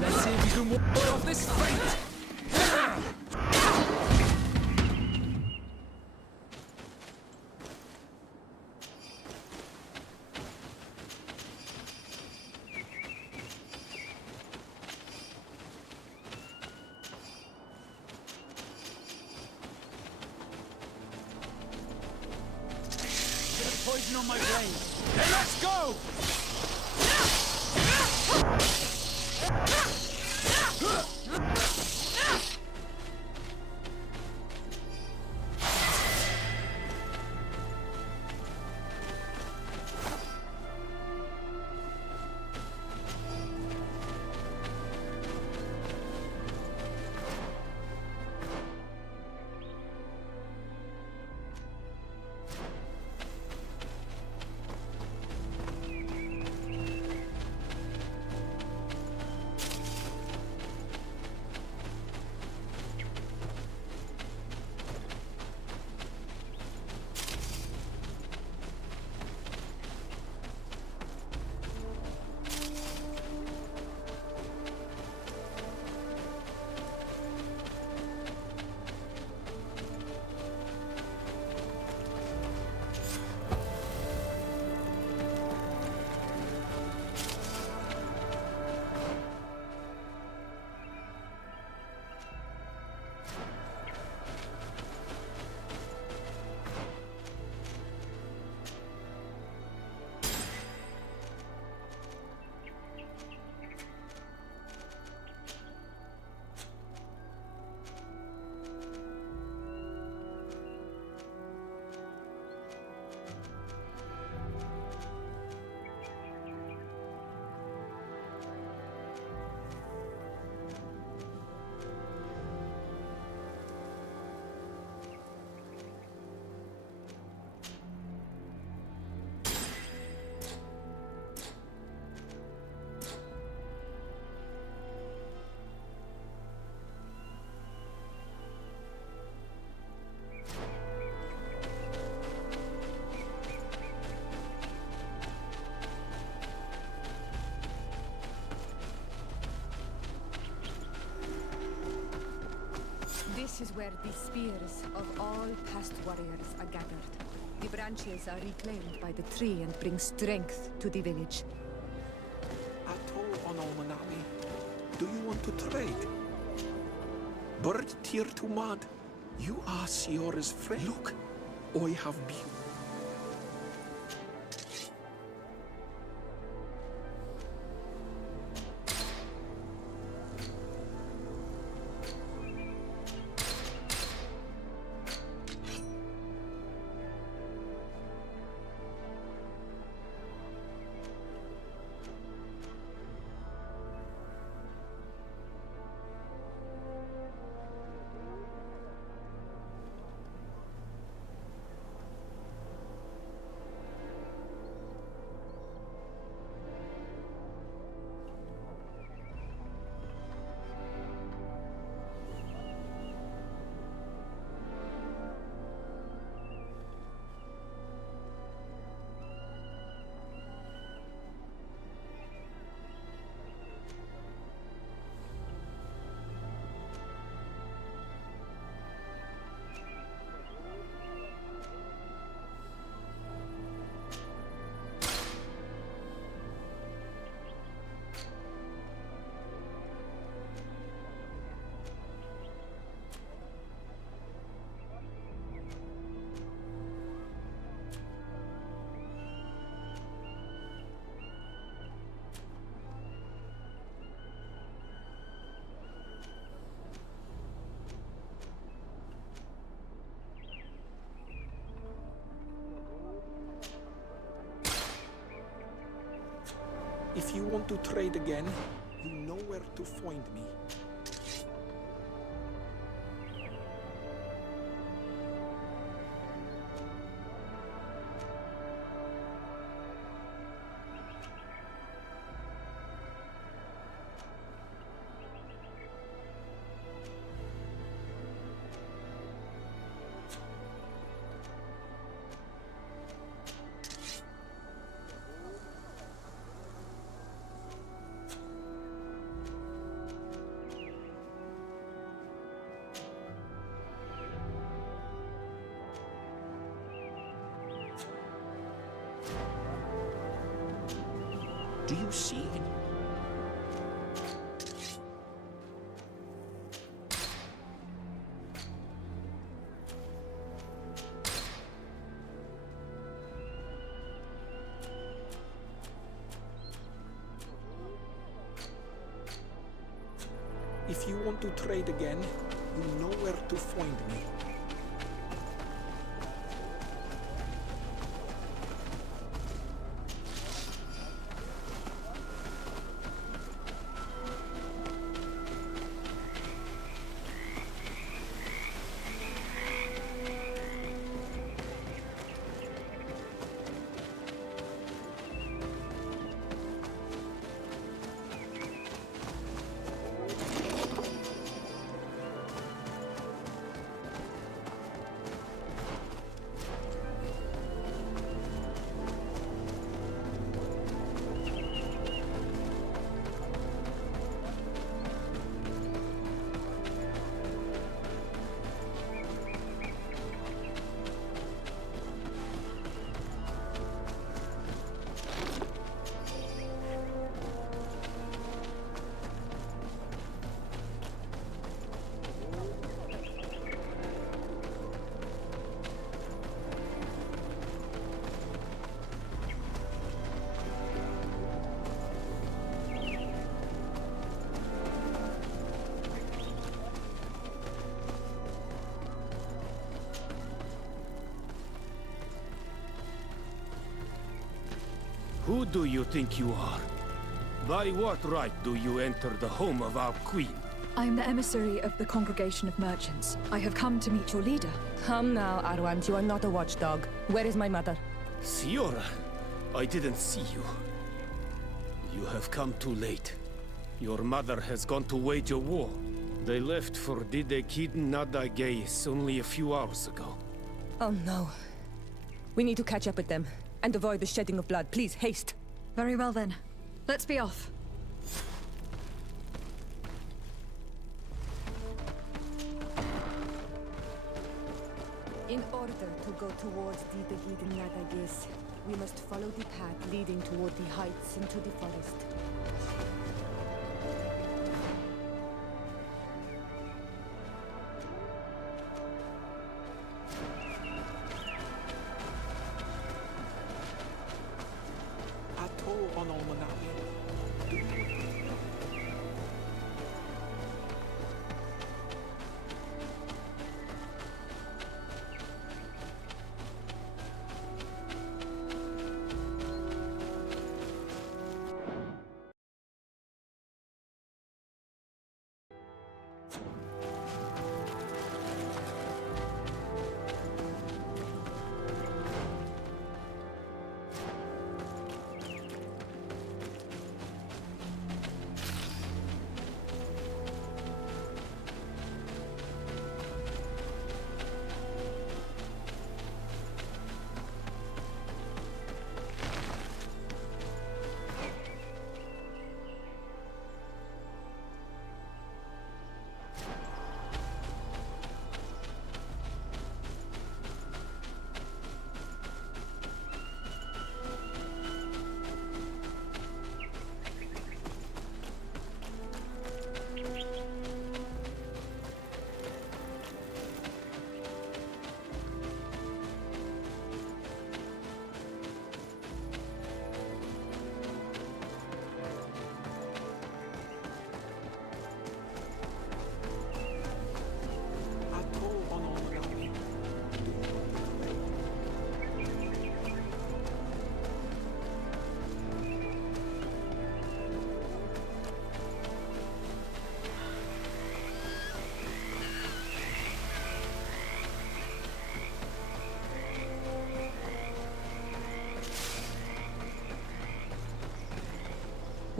Let's see if you can ward off this fate! Bit of poison on my blade. Hey, let's go! This is where the spears of all past warriors are gathered. The branches are reclaimed by the tree and bring strength to the village. Ato Onomanami, do you want to trade? Bird tear to mud. You are Siora's friend. Look, I have been. If you want to trade again, you know where to find me. Do you see him? If you want to trade again, you know where to find me. Who do you think you are? By what right do you enter the home of our queen? I am the emissary of the Congregation of Merchants. I have come to meet your leader. Come now, Arwand, you are not a watchdog. Where is my mother? Siora, I didn't see you. You have come too late. Your mother has gone to wage a war. They left for Didekid Nadagais only a few hours ago. Oh no. We need to catch up with them and avoid the shedding of blood. Please, haste. Very well then. Let's be off. In order to go towards Didekid Nadagais, we must follow the path leading toward the heights into the forest. On Almanami.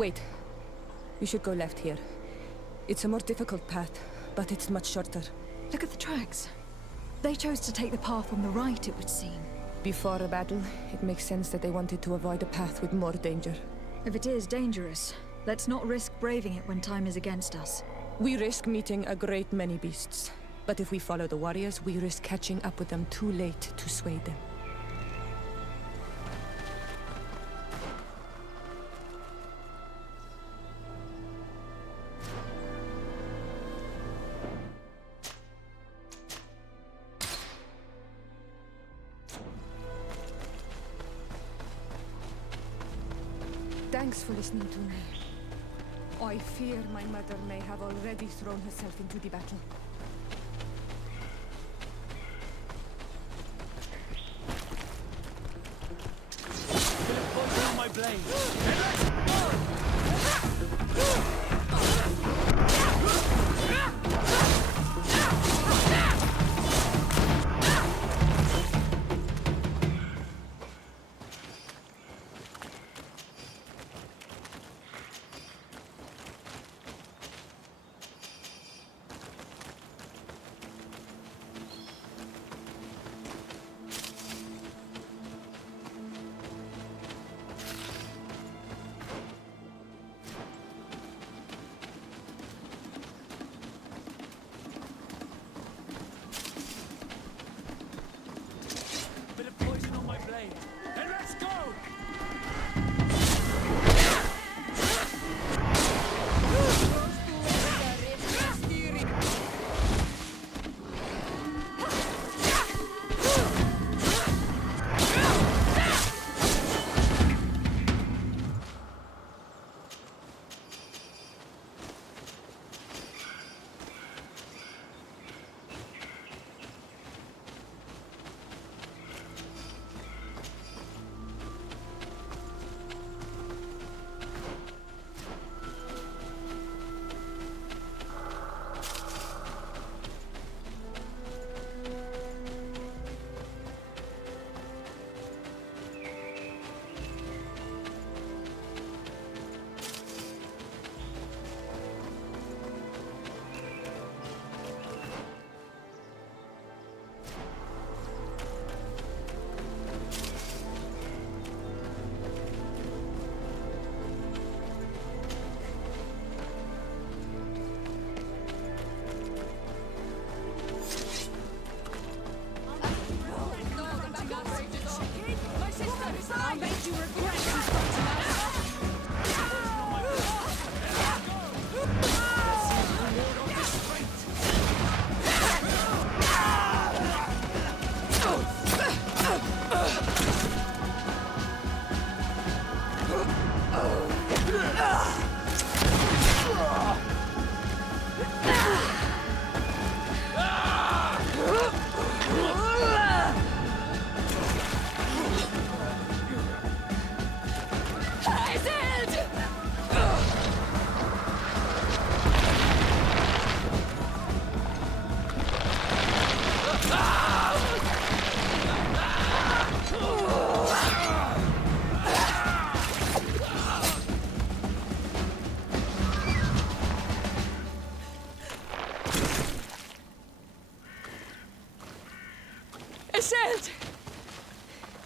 Wait. We should go left here. It's a more difficult path, but it's much shorter. Look at the tracks. They chose to take the path on the right, it would seem. Before a battle, it makes sense that they wanted to avoid a path with more danger. If it is dangerous, let's not risk braving it when time is against us. We risk meeting a great many beasts. But if we follow the warriors, we risk catching up with them too late to sway them. Thanks for listening to me. I fear my mother may have already thrown herself into the battle. Poison on my blade.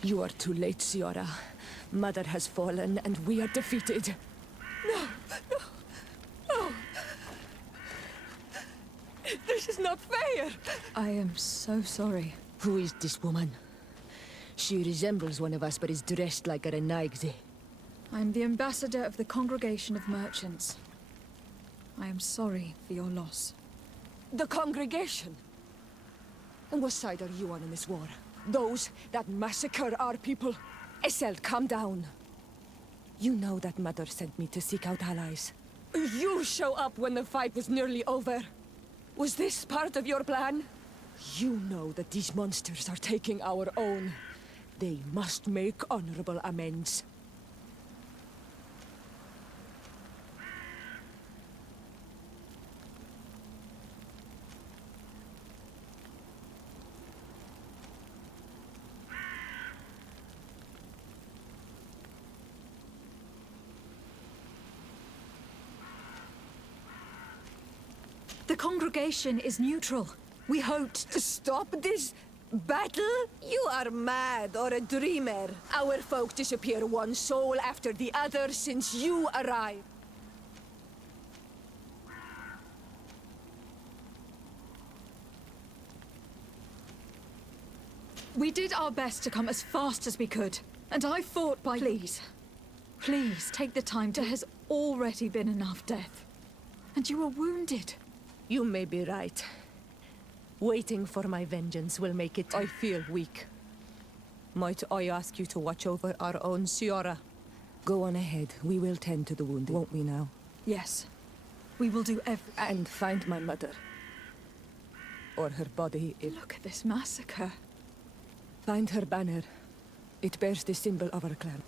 You are too late, Ciara. Mother has fallen, and we are defeated. No, no, no. This is not fair. I am so sorry. Who is this woman? She resembles one of us, but is dressed like a lajkaj. I am the ambassador of the Congregation of Merchants. I am sorry for your loss. The Congregation? And what side are you on in this war? Those that massacre our people? Esselt, calm down. You know that Mother sent me to seek out allies. You show up when the fight was nearly over. Was this part of your plan? You know that these monsters are taking our own. They must make honorable amends. The congregation is neutral. We hoped to stop this battle? You are mad or a dreamer. Our folk disappear one soul after the other since you arrived. We did our best to come as fast as we could, and I fought by... Please. Please, take the time to... There has already been enough death. And you were wounded. You may be right. Waiting for my vengeance will make it... I feel weak. Might I ask you to watch over our own Siora? Go on ahead. We will tend to the wounded, won't we now? Yes. We will do And find my mother. Or her body if... Look at this massacre. Find her banner. It bears the symbol of our clan.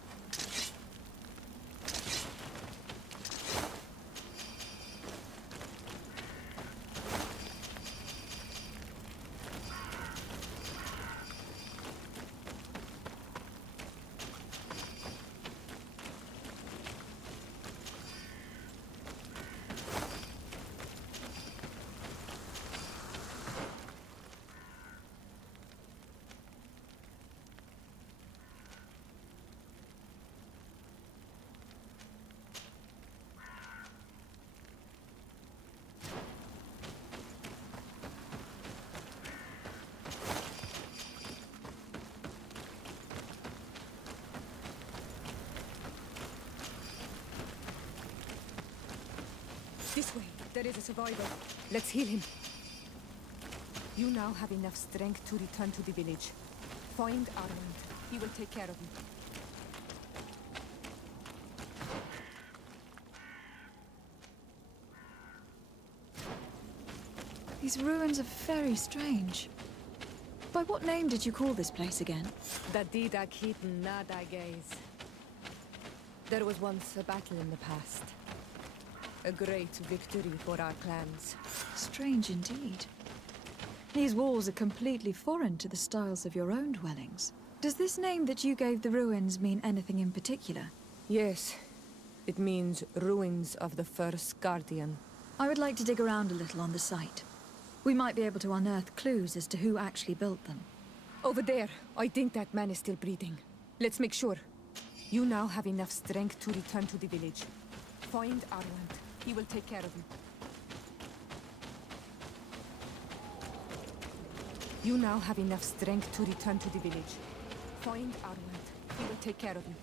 This way. There is a survivor. Let's heal him. You now have enough strength to return to the village. Find Armand. He will take care of you. These ruins are very strange. By what name did you call this place again? The Didak Heaton Nadagays. There was once a battle in the past. A great victory for our clans. Strange indeed. These walls are completely foreign to the styles of your own dwellings. Does this name that you gave the ruins mean anything in particular? Yes. It means ruins of the first guardian. I would like to dig around a little on the site. We might be able to unearth clues as to who actually built them. Over there. I think that man is still breathing. Let's make sure. You now have enough strength to return to the village. Find Armand. He will take care of you. You now have enough strength to return to the village. Find Armand. He will take care of you.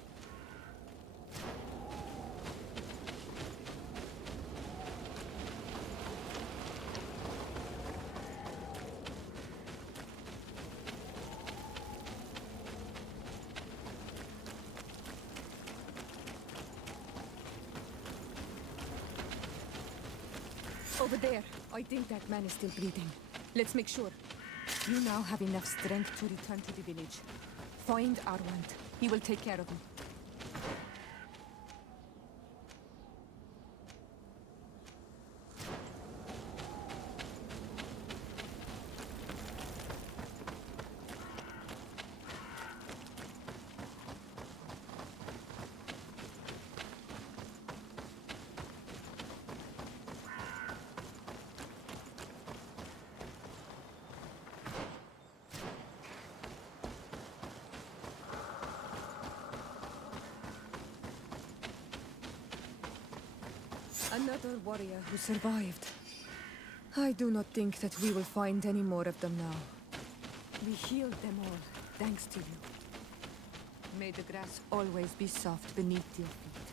Over there. I think that man is still breathing. Let's make sure. You now have enough strength to return to the village. Find Armand. He will take care of you. Another warrior who survived. I do not think that we will find any more of them now. We healed them all, thanks to you. May the grass always be soft beneath your feet.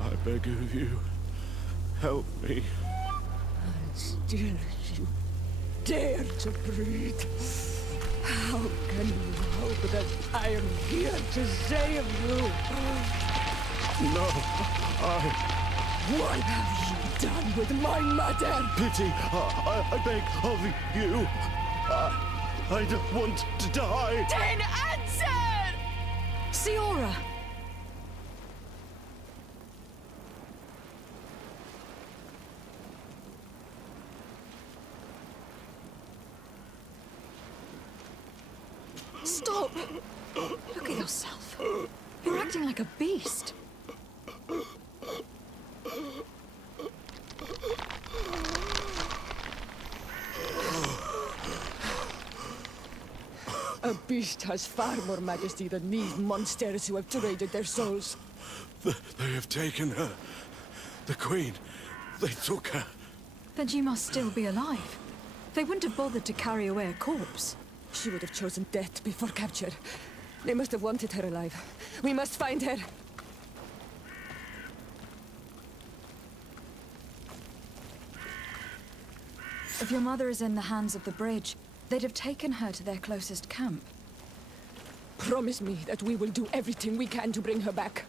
I beg of you, help me. Still you dare to breathe. How can you hope that I am here to save you? No, What have you done with my mother? Pity, I beg of you. I don't want to die. Then answer! Siora! Stop! Look at yourself. You're acting like a beast. A beast has far more majesty than these monsters who have traded their souls. They have taken her. The Queen. They took her. Then she must still be alive. They wouldn't have bothered to carry away a corpse. She would have chosen death before capture. They must have wanted her alive. We must find her. If your mother is in the hands of the bridge, they'd have taken her to their closest camp. Promise me that we will do everything we can to bring her back.